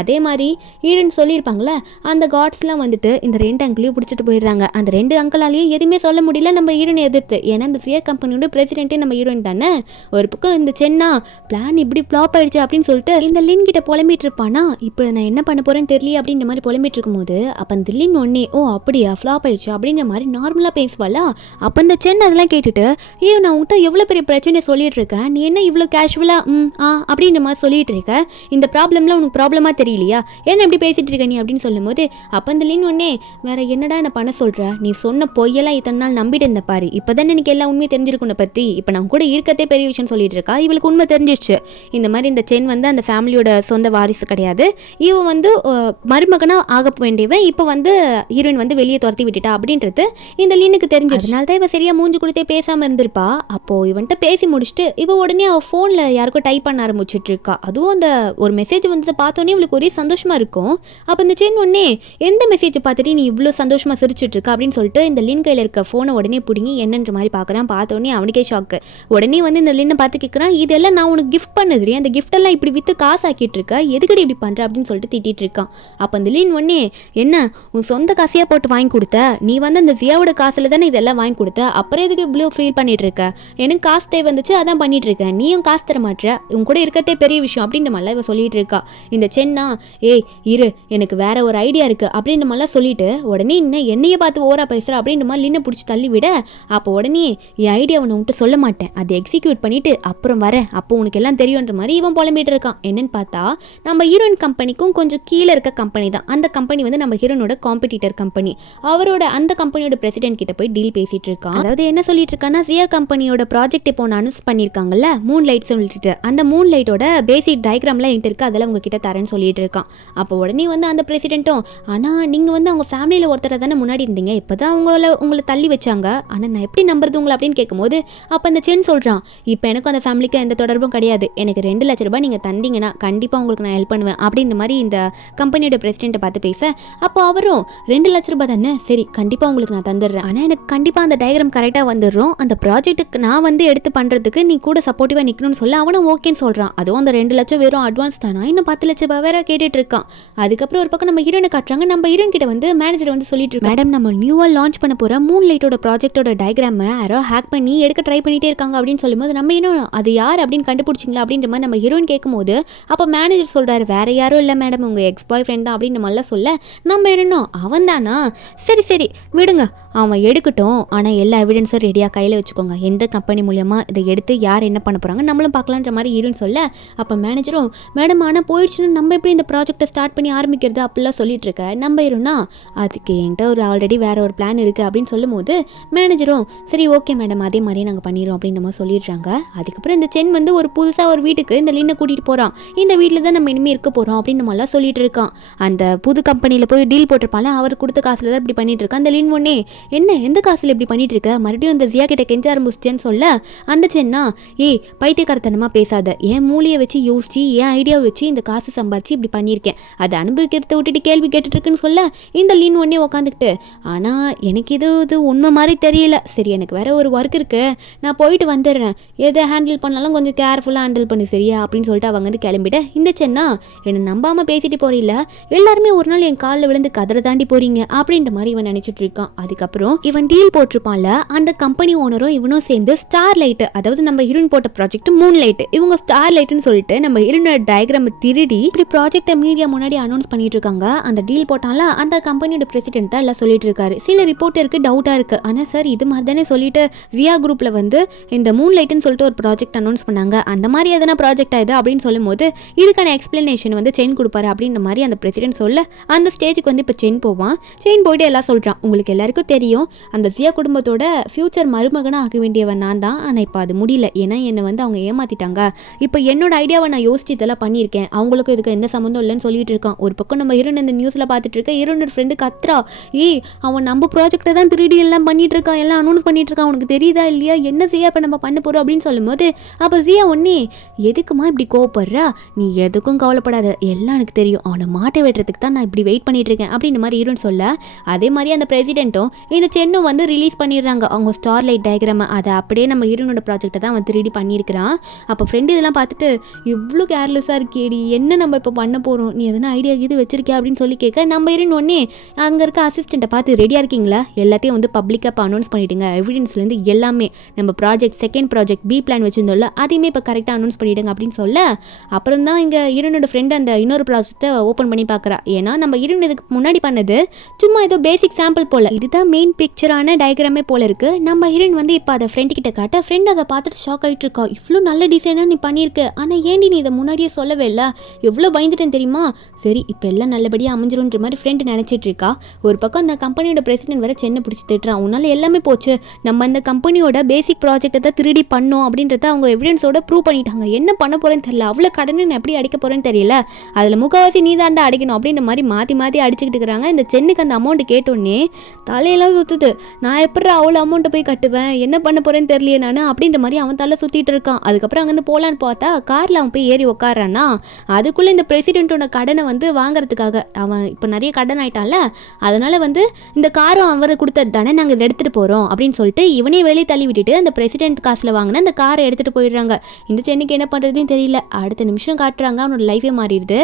அதே மாதிரி ஹீரோயின் சொல்லியிருப்பாங்களே அந்த கார்ட்ஸ்லாம் வந்துட்டு இந்த 2 அங்கிளையும் பிடிச்சிட்டு போயிடுறாங்க. அந்த 2 அங்கிளாலையும் எதுவுமே சொல்ல முடியல நம்ம ஹீரோனை எதிர்த்து, ஏன்னா இந்த சியா கம்பெனியோட பிரசிடென்ட்டே நம்ம ஹீரோயின் தானே. ஒரு பக்கம் இந்த சென்னா பிளான் இப்படி ஃப்ளாப் ஆயிடுச்சு அப்படின்னு சொல்லிட்டு இந்த லின் கிட்ட புலம்பிட்டு இருப்பானா, இப்போ நான் என்ன பண்ண போறேன்னு தெரியல அப்படின்ற மாதிரி புலம்பிட்டு இருக்கும்போது அப்போ அந்த லின் ஒன்னே ஓ அப்படியா ஃப்ளாப் ஆயிடுச்சு அப்படின்ற மாதிரி நார்மலாக பேசுவாளா. அப்போ இந்த சென் அதெல்லாம் கேட்டுட்டு ஐயோ நான் உங்கள்கிட்ட எவ்வளோ பெரிய பிரச்சனை சொல்லிட்டு இருக்கேன், நீ என்ன இவ்வளோ கேஷுவலாக அப்படின்ற மாதிரி சொல்லிட்டு இருக்க, இந்த ப்ராப்ளம்லாம் உனக்கு ப்ராப்ளமாக தெரியலையா, என்ன இப்படி பேசிட்டு இருக்க நீ அப்படின்னு சொல்லும்போது அப்போ அந்த லீன் ஒன்னே வேற என்னடா என்ன பண்ண சொல்ற, நீ சொன்ன பொய்யெல்லாம் இத்தனை நாள் நம்பிட்டு இருந்த பாரு, இப்போதான் எனக்கு எல்லா உண்மையை தெரிஞ்சிருக்கும் பற்றி, இப்போ நான் கூட இருக்கத்தே பெரிய விஷயம் சொல்லிட்டு இருக்கா. இவளுக்கு உண்மை தெரிஞ்சிருச்சு, இந்த மாதிரி இந்த சென் வந்து அந்த ஃபேமிலியோட சொந்த வாரிசு கிடையாது, இவன் வந்து மருமகனாக ஆக வேண்டியவன், இப்போ வந்து ஹீரோயின் வந்து வெளியே துரத்தி விட்டுட்டா அப்படின்றது இந்த லீனுக்கு தெரிஞ்சு, அதனால தான் இவன் சரியா மூஞ்சி கொடுத்தே பேசாமல் இருந்திருப்பா. அப்போது இவன்கிட்ட பேசி முடிச்சுட்டு இவ உடனே அவள் ஃபோனில் யாருக்கும் டைப் பண்ண ஆரம்பிச்சுட்டு இருக்கா. அதுவும் அந்த ஒரு மெசேஜ் வந்ததை பார்த்தோன்னே இவளுக்கு ஒரே சந்தோஷமாக இருக்கும். அப்போ இந்த சென் உடனே எந்த மெசேஜ் பார்த்துட்டு நீ இவ்வளோ சந்தோஷமாக சிரிச்சுட்டு இருக்கா அப்படின்னு சொல்லிட்டு இந்த லின் கையில் இருக்க ஃபோனை உடனே பிடிங்கி என்னன்ற மாதிரி பார்க்குறான். பார்த்தோன்னே அவனுக்கே ஷாக்கு. உடனே வந்து இந்த லின்னை பார்த்து கேட்குறான், இதெல்லாம் நான் உனக்கு கிஃப்ட் பண்ணதுரி, அந்த கிஃப்டெல்லாம் இப்படி விற்று காசு ஆக்கிட்டு இருக்க, எதுக்கடி இப்படி பண்ணுற அப்படின்னு சொல்லிட்டு திட்டிகிட்டு இருக்கான். அப்போ அந்த லின் உடனே என்ன உன் சொந்த காசையாக போட்டு வாங்கி கொடுத்த, நீ வந்து அந்த ஜியாவோட காசில் தானே இதெல்லாம் வாங்கி கொடுத்த, அப்புறம் எதுக்கு இவ்வளோ ஃபீல் பண்ணிட்டு இருக்க, எனக்கு காசு தேவை வந்துச்சு அதான் பண்ணிட்டு இருக்கேன், நீயும் காசு தர மாட்டேற, உன் கூட இருக்கத்தே பெரிய விஷயம் அப்படின்ற மாதிரிலாம் இவ சொல்லிட்டு இருக்கா. இந்த சென்னா ஏய் இரு எனக்கு வேற ஒரு ஐடியா இருக்கு அப்படின்ற மாதிரிலாம் சொல்லிட்டு உடனே இன்னும் என்னைய பார்த்து ஓரா பேசுற அப்படின்ற மாதிரி லின்னை பிடிச்சி தள்ளி விட, அப்போ உடனே என் ஐடியா உன்னை விட்டு சொல்ல மாட்டேன், அதை எக்ஸிக்யூட் பண்ணிட்டு அப்புறம் வரேன், அப்போ உனக்கு எல்லாம் தெரியுன்ற மாதிரி இவன் புலம்பிட்டு இருக்கான். என்னன்னு பார்த்தா நம்ம ஹீரோயின் கம்பெனிக்கும் கொஞ்சம் கீழே இருக்க கம்பெனி தான், அந்த கம்பெனி வந்து நம்ம ஹீரோனோட காம்படிட்டர் கம்பெனி. அவரோட அந்த கம்பெனியோட பிரசிடென்ட் கிட்ட போய் டீல் பேசிட்டு இருக்கான். அதாவது என்ன சொல்லிட்டு இருக்கான்னா, ஜியா கம்பெனியோட ப்ராஜெக்ட் இப்போ அனௌன்ஸ் பண்ணியிருக்காங்கல்ல மூன் லைட் சொல்லிட்டு, அந்த மூன் லைட்டோட பேசிக் டயக்ராம்லாம் என்கிட்ட இருக்கு, அதெல்லாம் உங்ககிட்ட தரேன்னு சொல்லிட்டு இருக்கான். அப்போ உடனே வந்து அந்த பிரசிடென்ட்டும், ஆனால் நீங்கள் வந்து அவங்க ஃபேமிலியில் ஒருத்தரை தானே முன்னாடி இருந்தீங்க, இப்போ தான் உங்களை தள்ளி வச்சாங்க, ஆனால் நான் எப்படி நம்புறது உங்களை அப்படின்னு கேட்கும்போது அப்போ அந்த சென் சொல்கிறான், இப்போ எனக்கும் அந்த ஃபேமிலிக்கும் எந்த தொடர்பும் கிடையாது, எனக்கு 2 லட்ச ரூபாய் நீங்கள் தந்தீங்கன்னா கண்டிப்பாக உங்களுக்கு நான் ஹெல்ப் பண்ணுவேன் அப்படின்ற மாதிரி இந்த கம்பெனியோட பிரசிடென்ட்டை பார்த்து பேச, அப்போ அவரும் 2 லட்ச ரூபாய் தானே, சரி கண்டிப்பாக உங்களுக்கு நான் தந்துடுறேன், ஆனால் எனக்கு கண்டிப்பாக அந்த டயக்ராம் கரெக்டாக வந்துடுறோம், அந்த ப்ராஜெக்ட்டுக்கு நான் வந்து எடுத்து பண்ணுறதுக்கு நீ கூட சப்போர்ட்டிவாக நிற்கணும்னு சொல்ல அவனும் ஓகேன்னு சொல்கிறான். அதுவும் அந்த 2 லட்சம் வெறும் அட்வான்ஸ் தானா, இன்னும் 10 லட்ச ரூபாய் வேற கேட்டுட்டு இருக்கான். அதுக்கப்புறம் ஒரு பக்கம் நம்ம ஹீரோனை காட்டுறாங்க. நம்ம ஹீரோன் கிட்ட வந்து மேனேஜர் வந்து சொல்லிட்டு இருக்கு, மேடம் நம்ம நியூவா லான்ச் பண்ண போற மூன் லைட்டோட ப்ராஜெக்டோட டயக்ராம் யாரோ ஹேக் பண்ணி எடுக்க ட்ரை பண்ணிட்டே இருக்காங்க அப்படின்னு சொல்லும்போது நம்ம இன்னும் அது யார் அப்படின்னு கண்டுபிடிச்சிங்களா அப்படின்ற மாதிரி நம்ம ஹீரோயின் கேட்கும்போது அப்போ மேனேஜர் சொல்றாரு, வேற யாரும் இல்லை மேடம் உங்க எக்ஸ் பாய் ஃப்ரெண்ட் தான் அப்படின்னு நல்லா சொல்ல, நம்ம என்னன்னா அவன் தானா, சரி சரி விடுங்க அவன் எடுக்கட்டும், ஆனால் எல்லா எவிடன்ஸும் ரெடியாக கையில் வச்சுக்கோங்க, எந்த கம்பெனி மூலியமாக இதை எடுத்து யார் என்ன பண்ண போகிறாங்க நம்மளும் பார்க்கலான்ற மாதிரி ஹீரோன்னு சொல்ல, அப்போ மேனேஜரும் மேடம் ஆனால் போயிடுச்சுன்னு நம்ம எப்படி இந்த ப்ராஜெக்டை ஸ்டார்ட் பண்ணி ஆரம்பிக்கிறது அப்படிலாம் சொல்லிட்டு இருக்க, நம்ம ஹீரோனா அதுக்கு என்கிட்ட ஒரு ஆல்ரெடி வேற ஒரு பிளான் இருக்குது அப்படின்னு சொல்லும் போது மேனேஜரும் சரி ஓகே மேடம் அதே மாதிரியே நாங்கள் பண்ணிடுறோம் அப்படின்ற மாதிரி சொல்லிடுறாங்க. அதுக்கப்புறம் இந்த சென் வந்து ஒரு புதுசாக ஒரு வீட்டுக்கு இந்த லின்னை கூட்டிகிட்டு போகிறான், இந்த வீட்டில் தான் நம்ம இனிமேல் இருக்க போகிறோம் அப்படின்னு நம்மளாம் சொல்லிட்டு இருக்கான். அந்த புது கம்பெனியில் போய் டீல் போட்டிருப்பால அவர் கொடுத்த காசில் தான் இப்படி பண்ணிட்டு இருக்கான். அந்த லின் ஒன்னே என்ன எந்த காசில் இப்படி பண்ணிட்டு இருக்க, மறுபடியும் அந்த ஜியா கிட்ட கெஞ்ச ஆரம்பிச்சிட்டேன்னு சொல்ல, அந்த சென்னா ஏய் பைத்தியக்காரத்தனமாக பேசாத, என் மூளையை வச்சு யோசிச்சு என் ஐடியாவை வச்சு இந்த காசு சம்பாதிச்சு இப்படி பண்ணியிருக்கேன், அதை அனுபவிக்கிறத விட்டுட்டு கேள்வி கேட்டுட்டு இருக்குன்னு சொல்ல, இந்த லீன் ஒன்னே உட்காந்துக்கிட்டு ஆனால் எனக்கு இது உண்மை மாதிரி தெரியல, சரி எனக்கு வேற ஒரு ஒர்க் இருக்கு நான் போயிட்டு வந்துடுறேன், எதை ஹேண்டில் பண்ணாலும் கொஞ்சம் கேர்ஃபுல்லாக ஹேண்டில் பண்ணு சரியா அப்படின்னு சொல்லிட்டு அவங்க வந்து கிளம்பிட்டு, இந்த சென்னா என்னை நம்பாமல் பேசிட்டு போறீல்ல, எல்லாருமே ஒரு நாள் என் காலில் விழுந்து கதரை தாண்டி போறீங்க அப்படின்ற மாதிரி இவன் நினைச்சிட்டு இருக்கான். அதுக்கப்புறம் இவன் டீல் போட்டிருப்பான்ல அந்த கம்பெனி ஓனரும் இவனும் சேர்ந்து ஸ்டார் லைட், அதாவது நம்ம ஹீரோயின் போட்ட ப்ராஜெக்ட் மூன் லைட், இவங்க ஸ்டார் லைட்னு சொல்லிட்டு நம்ம ஹீரோனோட டயக்ராம் திருடி இப்படி ப்ராஜெக்டை மீடியா முன்னாடி அனௌன்ஸ் பண்ணிட்டு இருக்காங்க. அந்த டீல் போட்டால அந்த கம்பெனியோட பிரசிடென்ட் தான் எல்லாம் சொல்லிட்டு இருக்காரு. சில ரிப்போர்ட்டருக்கு டவுட்டா இருக்கு, ஆனால் சார் இது மாதிரி தானே சொல்லிட்டு வியா குரூப்ல வந்து இந்த மூன் லைட்னு சொல்லிட்டு ஒரு ப்ராஜெக்ட் அனௌன்ஸ் பண்ணாங்க, அந்த மாதிரி எதனா ப்ராஜெக்ட் ஆகுது அப்படின்னு சொல்லும் போது இதுக்கான எக்ஸ்பிளனேஷன் வந்து செயின் கொடுப்பாரு அப்படின்ற மாதிரி அந்த பிரசிடென்ட் சொல்ல, அந்த ஸ்டேஜுக்கு வந்து இப்போ செயின் போவான். செயின் போயிட்டு எல்லாம் சொல்றான், உங்களுக்கு எல்லாருக்கும் தெரியும் அந்த ஜியா குடும்பத்தோட ஃபியூச்சர் மருமகனாக ஆக வேண்டியவன் நான் தான், ஆனால் இப்போ அது முடியல, ஏன்னா என்னை வந்து அவங்க ஏமாத்திட்டாங்க, இப்போ என்னோட ஐடியாவை நான் யோசிச்சு இதெல்லாம் பண்ணியிருக்கேன், அவங்களுக்கும் இதுக்கு எந்த சம்மந்தம் இல்லைன்னு சொல்லிட்டு இருக்கான். ஒரு பக்கம் நம்ம ஹீரோன் இந்த நியூஸில் பார்த்துட்டு இருக்க, ஹீரோனோட ஃப்ரெண்டு கத்ரா, ஏய் அவன் நம்ம ப்ராஜெக்டை தான் திருடி எல்லாம் பண்ணிட்டு இருக்கான், எல்லாம் அனௌன்ஸ் பண்ணிட்டு இருக்கான், உனக்கு தெரியுதா இல்லையா, என்ன ஜியா இப்போ நம்ம பண்ண போகிறோம் அப்படின்னு சொல்லும்போது அப்போ ஜியா ஒன்னே எதுக்குமா இப்படி கோவப்படுறா, நீ எதுக்கும் கவலைப்படாத, எல்லாம் எனக்கு தெரியும், அவனை மாட்டை வெட்டுறதுக்கு தான் நான் இப்படி வெயிட் பண்ணிட்டு இருக்கேன் அப்படின்னு மாதிரி ஹீரோன்னு சொல்ல, அதே மாதிரி அந்த பிரசிடென்ட்டும் இந்த சென்னும் வந்து ரிலீஸ் பண்ணிடுறாங்க அவங்க ஸ்டார் லைட் டயக்ராம், அதை அப்படியே நம்ம ஹீரோனோட ப்ராஜெக்டை தான் அவன் திருடி பண்ணியிருக்கிறான். அப்போ ஃப்ரெண்டு இதெல்லாம் பார்த்துட்டு இவ்வளோ கேர்லெஸ்ஸாக இருக்கேடி, என்ன நம்ம இப்போ பண்ண போகிறோம், நீ எதனா ஐடியா இது வச்சிருக்கியா அப்படின்னு சொல்லி கேட்க, நம்ம ஹீரோன் ஒன்னே அங்கே இருக்க அசிஸ்டண்ட்டை பார்த்து ரெடியாக இருக்கீங்களா, எல்லாத்தையும் வந்து பப்ளிக்காக இப்போ அனௌன்ஸ் பண்ணிவிடுங்க, எவிடன்ஸ்லேருந்து எல்லாமே நம்ம project second project B plan வச்சுருந்தோம்ல அதையுமே இப்போ கரெக்டாக அனௌன்ஸ் பண்ணிவிடுங்க அப்படின்னு சொல்ல, அப்புறம் தான் இங்கே ஹீரோனோட ஃப்ரெண்டு அந்த இன்னொரு ப்ராஜெக்ட்டை ஓப்பன் பண்ணி பார்க்குறா. ஏன்னா நம்ம ஹீரோன் இதுக்கு முன்னாடி பண்ணது சும்மா ஏதோ பேசிக் சாம்பிள் போல், இதுதான் மெயின் பிக்சரான டயக்ராமே போல இருக்குது. நம்ம ஹீரோயின் வந்து இப்போ அதை ஃப்ரெண்டு கிட்ட காட்ட ஃப்ரெண்ட் அதை பார்த்துட்டு ஷாக் ஆகிட்டு இருக்கா. இவ்வளோ நல்ல டிசைனாக நீ பண்ணியிருக்க, ஆனால் ஏண்டி நீ இதை முன்னாடியே சொல்லவே இல்லை, எவ்வளோ பயந்துட்டேன் தெரியுமா. சரி இப்போ எல்லாம் நல்லபடியாக அமைஞ்சிரும்ன்ற மாதிரி ஃப்ரெண்டு நினச்சிட்டு இருக்கா. ஒரு பக்கம் அந்த கம்பெனியோட பிரசிடென்ட் வர சென்னை பிடிச்சி திட்டுறான். உன்னால் எல்லாமே போச்சு, நம்ம அந்த கம்பெனியோட பேசிக் ப்ராஜெக்டை தான் திருடி பண்ணோம் அப்படின்றத அவங்க எவிடன்ஸோட ப்ரூவ் பண்ணிட்டாங்க, என்ன பண்ண போகிறேன்னு தெரியல, அவ்வளோ கடனை நான் எப்படி அடிக்க போகிறேன்னு தெரியல, அதில் முக்கால்வாசி நீ தாண்டா அடிக்கணும் அப்படின்ற மாதிரி மாற்றி மாற்றி அடிச்சுக்கிட்டு இருக்கிறாங்க. இந்த சென்னுக்கு அந்த அமௌண்ட் கேட்டோன்னே தலையெல்லாம் சுற்றுது. நான் எப்படி அவ்வளோ அமௌண்ட்டை போய் கட்டுவேன், என்ன பண்ண போகிறேன்னு தெரியலையே நான் அப்படின்ற மாதிரி அவன் தலை சுற்றிட்டு இருக்கான். அதுக்கப்புறம் அங்கேருந்து போகலான்னு பார்த்தா காரில் அவன் போய் ஏறி உட்காரான்னா அதுக்குள்ளே இந்த பிரசிடென்ட்டோட கடனை வந்து வாங்குறதுக்காக அவன் இப்போ நிறைய கடன் ஆயிட்டான்ல, அதனால் வந்து இந்த காரும் அவர் கொடுத்தது தானே, நாங்கள் இதை எடுத்துகிட்டு போகிறோம் அப்படின்னு சொல்லிட்டு இவனே வெளியே தள்ளி விட்டுட்டு அந்த பிரசிடென்ட் காசில் வாங்கின அந்த காரை எடுத்துகிட்டு போயிடுறாங்க. இந்த சென்னைக்கு என்ன பண்ணுறதுன்னு தெரியல. அடுத்த நிமிஷம் காட்டுறாங்க அவனோட லைஃபே மாறிடுது.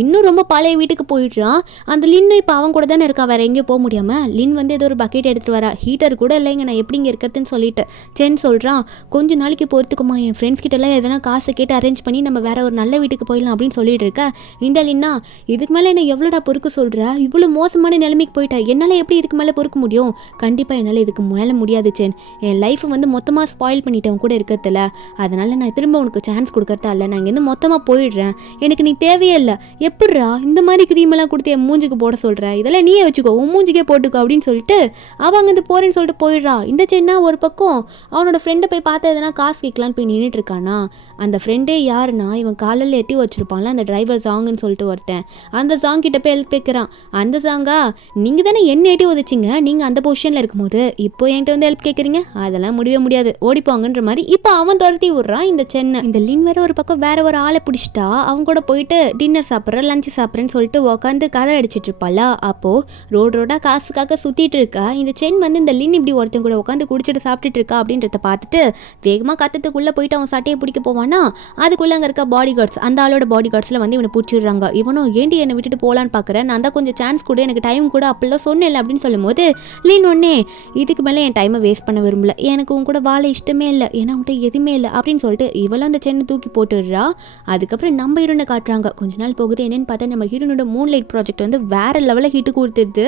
இன்னும் ரொம்ப பழைய வீட்டுக்கு போயிடுறான். அந்த லின்னு இப்போ அவன் கூட தானே இருக்கா, வேறு எங்கேயும் போக முடியாமல். லின் வந்து ஏதோ ஒரு பக்கெட் எடுத்துகிட்டு வரா. ஹீட்டர் கூட இல்லைங்க, நான் எப்படி இங்கே இருக்கிறதுன்னு சொல்லிட்டு சென் சொல்கிறான். கொஞ்ச நாளைக்கு பொறுத்துக்குமா, என் ஃப்ரெண்ட்ஸ் கிட்டலாம் எதனா காசை கேட்டு அரேஞ்ச் பண்ணி நம்ம வேற ஒரு நல்ல வீட்டுக்கு போயிடலாம் அப்படின்னு சொல்லிட்டு இருக்க. இந்த லின்னா இதுக்கு மேலே என்ன எவ்வளோடா பொறுக்க சொல்கிற, இவ்வளோ மோசமான நிலைமைக்கு போயிட்டேன், என்னால் எப்படி இதுக்கு மேலே பொறுக்க முடியும், கண்டிப்பாக என்னால் இதுக்கு மேலே முடியாது சென், என் லைஃப்பை வந்து மொத்தமாக ஸ்பாயில் பண்ணிட்டேன் கூட இருக்கிறதுல, அதனால் நான் திரும்ப உனக்கு சான்ஸ் கொடுக்கறதா இல்லை, நான் இங்கேருந்து மொத்தமாக போயிடுறேன், எனக்கு நீ தேவையே இல்லை, எப்படிரா இந்த மாதிரி க்ரீமெல்லாம் கொடுத்து என் மூஞ்சிக்கு போட சொல்கிற, இதெல்லாம் நீயே வச்சுக்கோ, உன் மூஞ்சிக்கே போட்டுக்கோ அப்படின்னு சொல்லிட்டு அவன் அங்கேருந்து போகிறேன்னு சொல்லிட்டு போயிடுறா. இந்த சென்னா ஒரு பக்கம் அவனோட ஃப்ரெண்டை போய் பார்த்து எதனா காசு கேட்கலான்னு போய் நின்றுட்டு இருக்கானா. அந்த ஃப்ரெண்டே யாருன்னா இவன் காலையில் எட்டி வச்சுருப்பான்ல அந்த டிரைவர் சாங்குன்னு சொல்லிட்டு ஒருத்தன், அந்த சாங் கிட்ட போய் ஹெல்ப் கேட்குறான். அந்த சாங்கா, நீங்கள் தானே என்ன எட்டி உதச்சிங்க, நீங்கள் அந்த பொசிஷனில் இருக்கும்போது இப்போ என்கிட்ட வந்து ஹெல்ப் கேட்குறீங்க, அதெல்லாம் முடியவே முடியாது, ஓடிப்போங்கன்ற மாதிரி இப்போ அவன் துரத்தி விட்றான் இந்த சென்னை. இந்த லின் வேற ஒரு பக்கம் வேற ஒரு ஆளை பிடிச்சிட்டா அவங்க கூட போயிட்டு டின்னர் சாப்பிட்றேன் லஞ்சு சாப்பிட்றேன்னு சொல்லிட்டு உட்காந்து கதை அடிச்சிட்டு இருப்பாள. அப்போது ரோடாக காசுக்காக சுற்றிட்டு இருக்கா இந்த சென் வந்து இந்த லின் இப்படி ஒருத்தன் கூட உட்காந்து குடிச்சிட்டு சாப்பிட்டுட்டு இருக்கா அப்படின்றத பார்த்துட்டு வேகமாக கத்தத்துக்குள்ளே போயிட்டு அவன் சட்டையை பிடிக்க போவானா. அதுக்குள்ளே அங்கே இருக்க பாடி கார்ட்ஸ், அந்த ஆளோட பாடி கார்ட்ஸில் வந்து இவனை பிடிச்சிடுறாங்க. இவனும் ஏண்டி என்னை விட்டுட்டு போகலான்னு பார்க்குறேன், நான் தான் கொஞ்சம் சான்ஸ் கூட, எனக்கு டைம் கூட அப்படிலாம் சொன்னேன் அப்படின்னு சொல்லும் போது லின் ஒன்னே இதுக்கு மேலே என் டைமை வேஸ்ட் பண்ண விரும்பல, எனக்கு உன் கூட வாழ இஷ்டமே இல்லை, ஏன்னா உன்கிட்ட எதுவுமே இல்லை அப்படின்னு சொல்லிட்டு இவளும் அந்த சென்னை தூக்கி போட்டுடுறா. அதுக்கப்புறம் நம்ம ஹீரோனை காட்டுறாங்க. கொஞ்ச நாள் போகுது, என்னன்னு பார்த்தா நம்ம ஹீரோனோட மூன்லைட் ப்ராஜெக்ட் வந்து வேற லெவலில் ஹிட்டு கொடுத்துருது.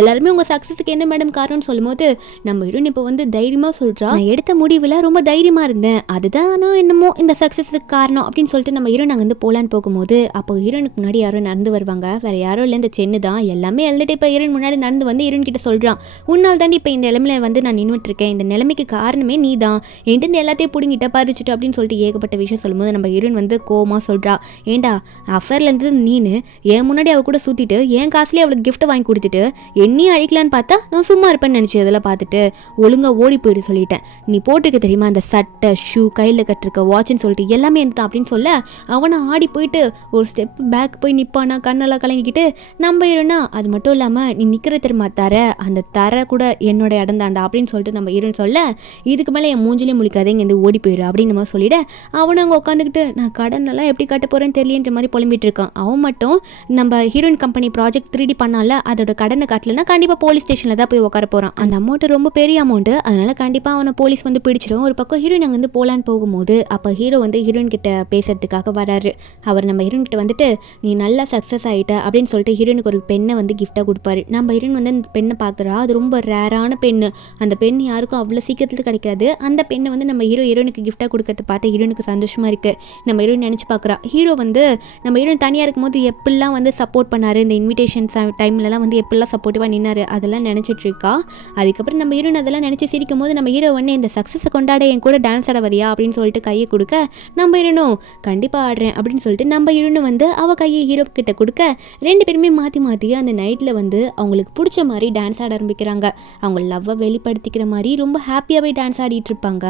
எல்லாருமே உங்கள் சக்ஸஸுக்கு என்ன மேடம் காரணம்னு சொல்லும்போது நம்ம ஹீரோன் இப்போ வந்து தைரியமாக சொல்கிறா, நான் எடுத்த முடிவில் ரொம்ப தைரியமாக இருந்தேன், அதுதானோ என்னமோ இந்த சக்ஸஸுக்கு காரணம் அப்படின்னு சொல்லிட்டு நம்ம ஹீரோன் அங்கே வந்து போலான்னு போகும்போது அப்போ ஹீரோனுக்கு முன்னாடி யாரோ நடந்து வருவாங்க. வேறு யாரும் இல்லை, இந்த சென்னு தான் எல்லாமே எழுதிட்டு இப்போ ஹீரோன் முன்னாடி நடந்து வந்து ஹீரோன் கிட்ட சொல்கிறான், உன்னால் தாண்டி இப்போ இந்த நிலைமையில வந்து நான் நின்றுட்டு இருக்கேன், இந்த நிலைமைக்கு காரணமே நீ தான், என்கிட்ட எல்லாத்தையும் பிடிங்கிட்ட பறிச்சுட்டு அப்படின்னு சொல்லிட்டு ஏகப்பட்ட விஷயம் சொல்லும்போது நம்ம ஹீரோன் வந்து கோவமாக சொல்கிறா, ஏண்டா அஃபேர்லேருந்து நீனு என் முன்னாடி அவள் கூட சுற்றிட்டு என் காசுலேயே அவளுக்கு கிஃப்ட் வாங்கி கொடுத்துட்டு என்னையும் அழிக்கலான்னு பார்த்தா நான் சும்மா இருப்பேன்னு நினச்சி இதெல்லாம் பார்த்துட்டு ஒழுங்காக ஓடி போயிடு சொல்லிட்டேன், நீ போட்டிருக்க தெரியுமா அந்த சட்டை ஷூ கையில் கட்டிருக்க வாட்ச்னு சொல்லிட்டு எல்லாமே எந்த அப்படின்னு சொல்ல அவனை ஆடி போயிட்டு ஒரு ஸ்டெப் பேக் போய் நிற்பானா, கண்ணெல்லாம் கலங்கிக்கிட்டு நம்ம ஹீரோனா அது மட்டும் இல்லாமல் நீ நிற்கிற தெரியுமா தர, அந்த தர கூட என்னோட இடம் தாண்டா அப்படின்னு சொல்லிட்டு நம்ம ஹீரோன்னு சொல்ல இதுக்கு மேலே என் மூஞ்சிலே முழிக்காதே இங்கேருந்து ஓடி போயிடு அப்படின்னு நம்ம சொல்லிட அவனை அங்கே உட்காந்துக்கிட்டு நான் கடனெல்லாம் எப்படி கட்ட போகிறேன்னு தெரியலன்ற மாதிரி புலம்பிட்டு இருக்கான். அவன் மட்டும் நம்ம ஹீரோயின் கம்பெனி ப்ராஜெக்ட் 3D பண்ணால அதோட கடனை கட்டலைன்னா கண்டிப்பாக போலீஸ் ஸ்டேஷனில் தான் போய் உட்கார போகிறான். அந்த அமௌண்ட்டு ரொம்ப பெரிய அமௌண்ட்டு, அதனால் கண்டிப்பாக அவனை போலீஸ் வந்து பிடிச்சிடும். ஒரு பக்கம் ஹீரோயின் அங்கே வந்து போகலான்னு போகும்போது அப்போ ஹீரோ வந்து ஹீரோயின் கிட்ட பேசுறதுக்காக வராரு. அவர் நம்ம ஹீரோயின் கிட்ட வந்துட்டு நீ நல்லா சக்ஸஸ் ஆகிட்ட அப்படின்னு சொல்லிட்டு ஹீரோயினுக்கு ஒரு பெண்ணை வந்து கிஃப்டாக கொடுப்பாரு. நம்ம ஹீரோயின் வந்து அந்த பெண்ணை பார்க்குறா, அது ரொம்ப ரேரான பெண்ணு, அந்த பெண் யாருக்கும் அவ்வளோ சீக்கிரத்தில் கிடைக்காது. அந்த பெண்ணை வந்து நம்ம ஹீரோயினுக்கு கிஃப்டாக கொடுக்கறத பார்த்து ஹீரோயினுக்கு சந்தோஷமாக இருக்குது. நம்ம ஹீரோயின் நினச்சி பார்க்குறா, ஹீரோ வந்து நம்ம ஹீரோயின் தனியாக இருக்கும்போது எப்படிலாம் வந்து சப்போர்ட் பண்ணார், இந்த இன்விடேஷன் டைம்லலாம் வந்து எப்படிலாம் சப்போர்ட்டிவாக நின்னார் அதெல்லாம் நினச்சிட்டு இருக்கா. அதுக்கப்புறம் நம்ம ஹீரோயின் அதெல்லாம் நினச்சி சிரிக்கும் போது நம்ம ஹீரோ வந்து இந்த சக்ஸஸை கொண்டாட என் கூட டான்ஸ் ஆட வரியா அப்படின்னு சொல்லிட்டு கையை கொடுக்க நம்ம ஹீரோனும் கண்டிப்பாக ஆடுறேன் அப்படின்னு சொல்லிட்டு நம்ம ஹீரோனும் வந்து அவள் கையை ஹீரோ கிட்ட கொடுக்க ரெண்டு பேருமே மாற்றி மாற்றி அந்த நைட்டில் வந்து அவங்களுக்கு பிடிச்ச மாதிரி டான்ஸ் ஆட ஆரம்பிக்கிறாங்க. அவங்க லவ்வை வெளிப்படுத்திக்கிற மாதிரி ரொம்ப ஹாப்பியாகவே டான்ஸ் ஆடிட்டு இருப்பாங்க.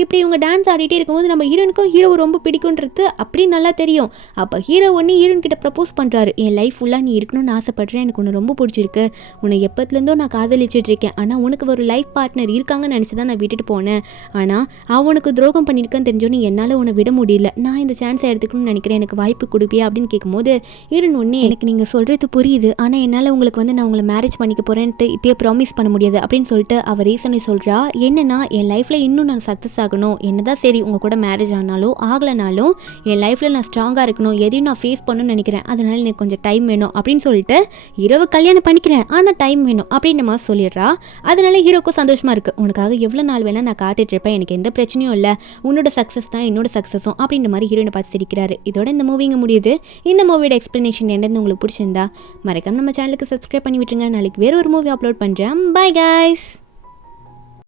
இப்படி இவங்க டான்ஸ் ஆடிட்டே இருக்கும்போது நம்ம ஹீரோனுக்கும் ஹீரோ ரொம்ப பிடிக்குன்றது அப்படி நல்லா தெரியும். அப்போ ஹீரோ ஒன்று ஹீரோயின் கிட்ட ப்ரப்போஸ் பண்ணுறாரு, என் லைஃப் ஃபுல்லாக நீ இருக்கணும்னு ஆசைப்படுறேன், எனக்கு ஒன்று ரொம்ப பிடிச்சிருக்கு, உன்னை எப்போத்துலேருந்தோ நான் காதலிச்சிட்டு இருக்கேன், ஆனால் உனக்கு ஒரு லைஃப் பார்ட்னர் இருக்காங்கன்னு நினச்சி தான் நான் விட்டுட்டு போனேன், ஆனால் அவனுக்கு துரோகம் பண்ணியிருக்கேன்னு தெரிஞ்சோன்னு என்னால் உன்னை விட முடியல, நான் இந்த சான்ஸை எடுத்துக்கணும்னு நினைக்கிறேன், எனக்கு வாய்ப்பு கொடுப்பியா அப்படின்னு கேட்கும்போது ஹீரோயின் ஒன்று எனக்கு நீங்கள் சொல்கிறது புரியுது, ஆனால் என்னால் உங்களுக்கு வந்து நான் உங்களை மேரேஜ் பண்ணிக்க போகிறேன்ட்டு இப்போயே ப்ராமிஸ் பண்ண முடியாது அப்படின்னு சொல்லிட்டு அவர் ரீசனை சொல்கிறா. என்னன்னா என் லைஃப்பில் இன்னும் நான் சக்ஸஸ் ஆகணும், என்னதான் சரி உங்கள் கூட மேரேஜ் ஆனாலும் ஆகலைனாலும் என் லைஃப்பில் நான் ஸ்ட்ராங்காக இருக்கணும், எதையும் நான் ஃபேஸ் பண்ணணும்னு நினைக்கிறேன், அதனால் எனக்கு கொஞ்சம் டைம் வேணும் அப்படின்னு சொல்லிட்டு இரவு கல்யாணம் பண்ணிக்கிறேன் ஆனால் டைம் வேணும் அப்படின்னு நம்ம சொல்லிடுறா. அதனால ஹீரோக்கும் சந்தோஷமாக இருக்குது. உனக்காக எவ்வளோ நாள் வேணால் நான் காத்துட்ருப்பேன், எனக்கு எந்த பிரச்சனையும் இல்லை, உன்னோட சக்ஸஸ் தான் என்னோட சக்ஸஸும் அப்படின்ற மாதிரி ஹீரோயினை பார்த்து சிரிக்கிறாரு. இதோட இந்த மூவிங்க முடியுது. இந்த மூவியோட எக்ஸ்ப்ளனேஷன் என்னன்னு உங்களுக்கு பிடிச்சிருந்தா மறக்காம நம்ம சேனலுக்கு சப்ஸ்கிரைப் பண்ணி விட்டுருங்க. நாளைக்கு வேறு ஒரு மூவி அப்லோட் பண்ணுறேன். Bye guys.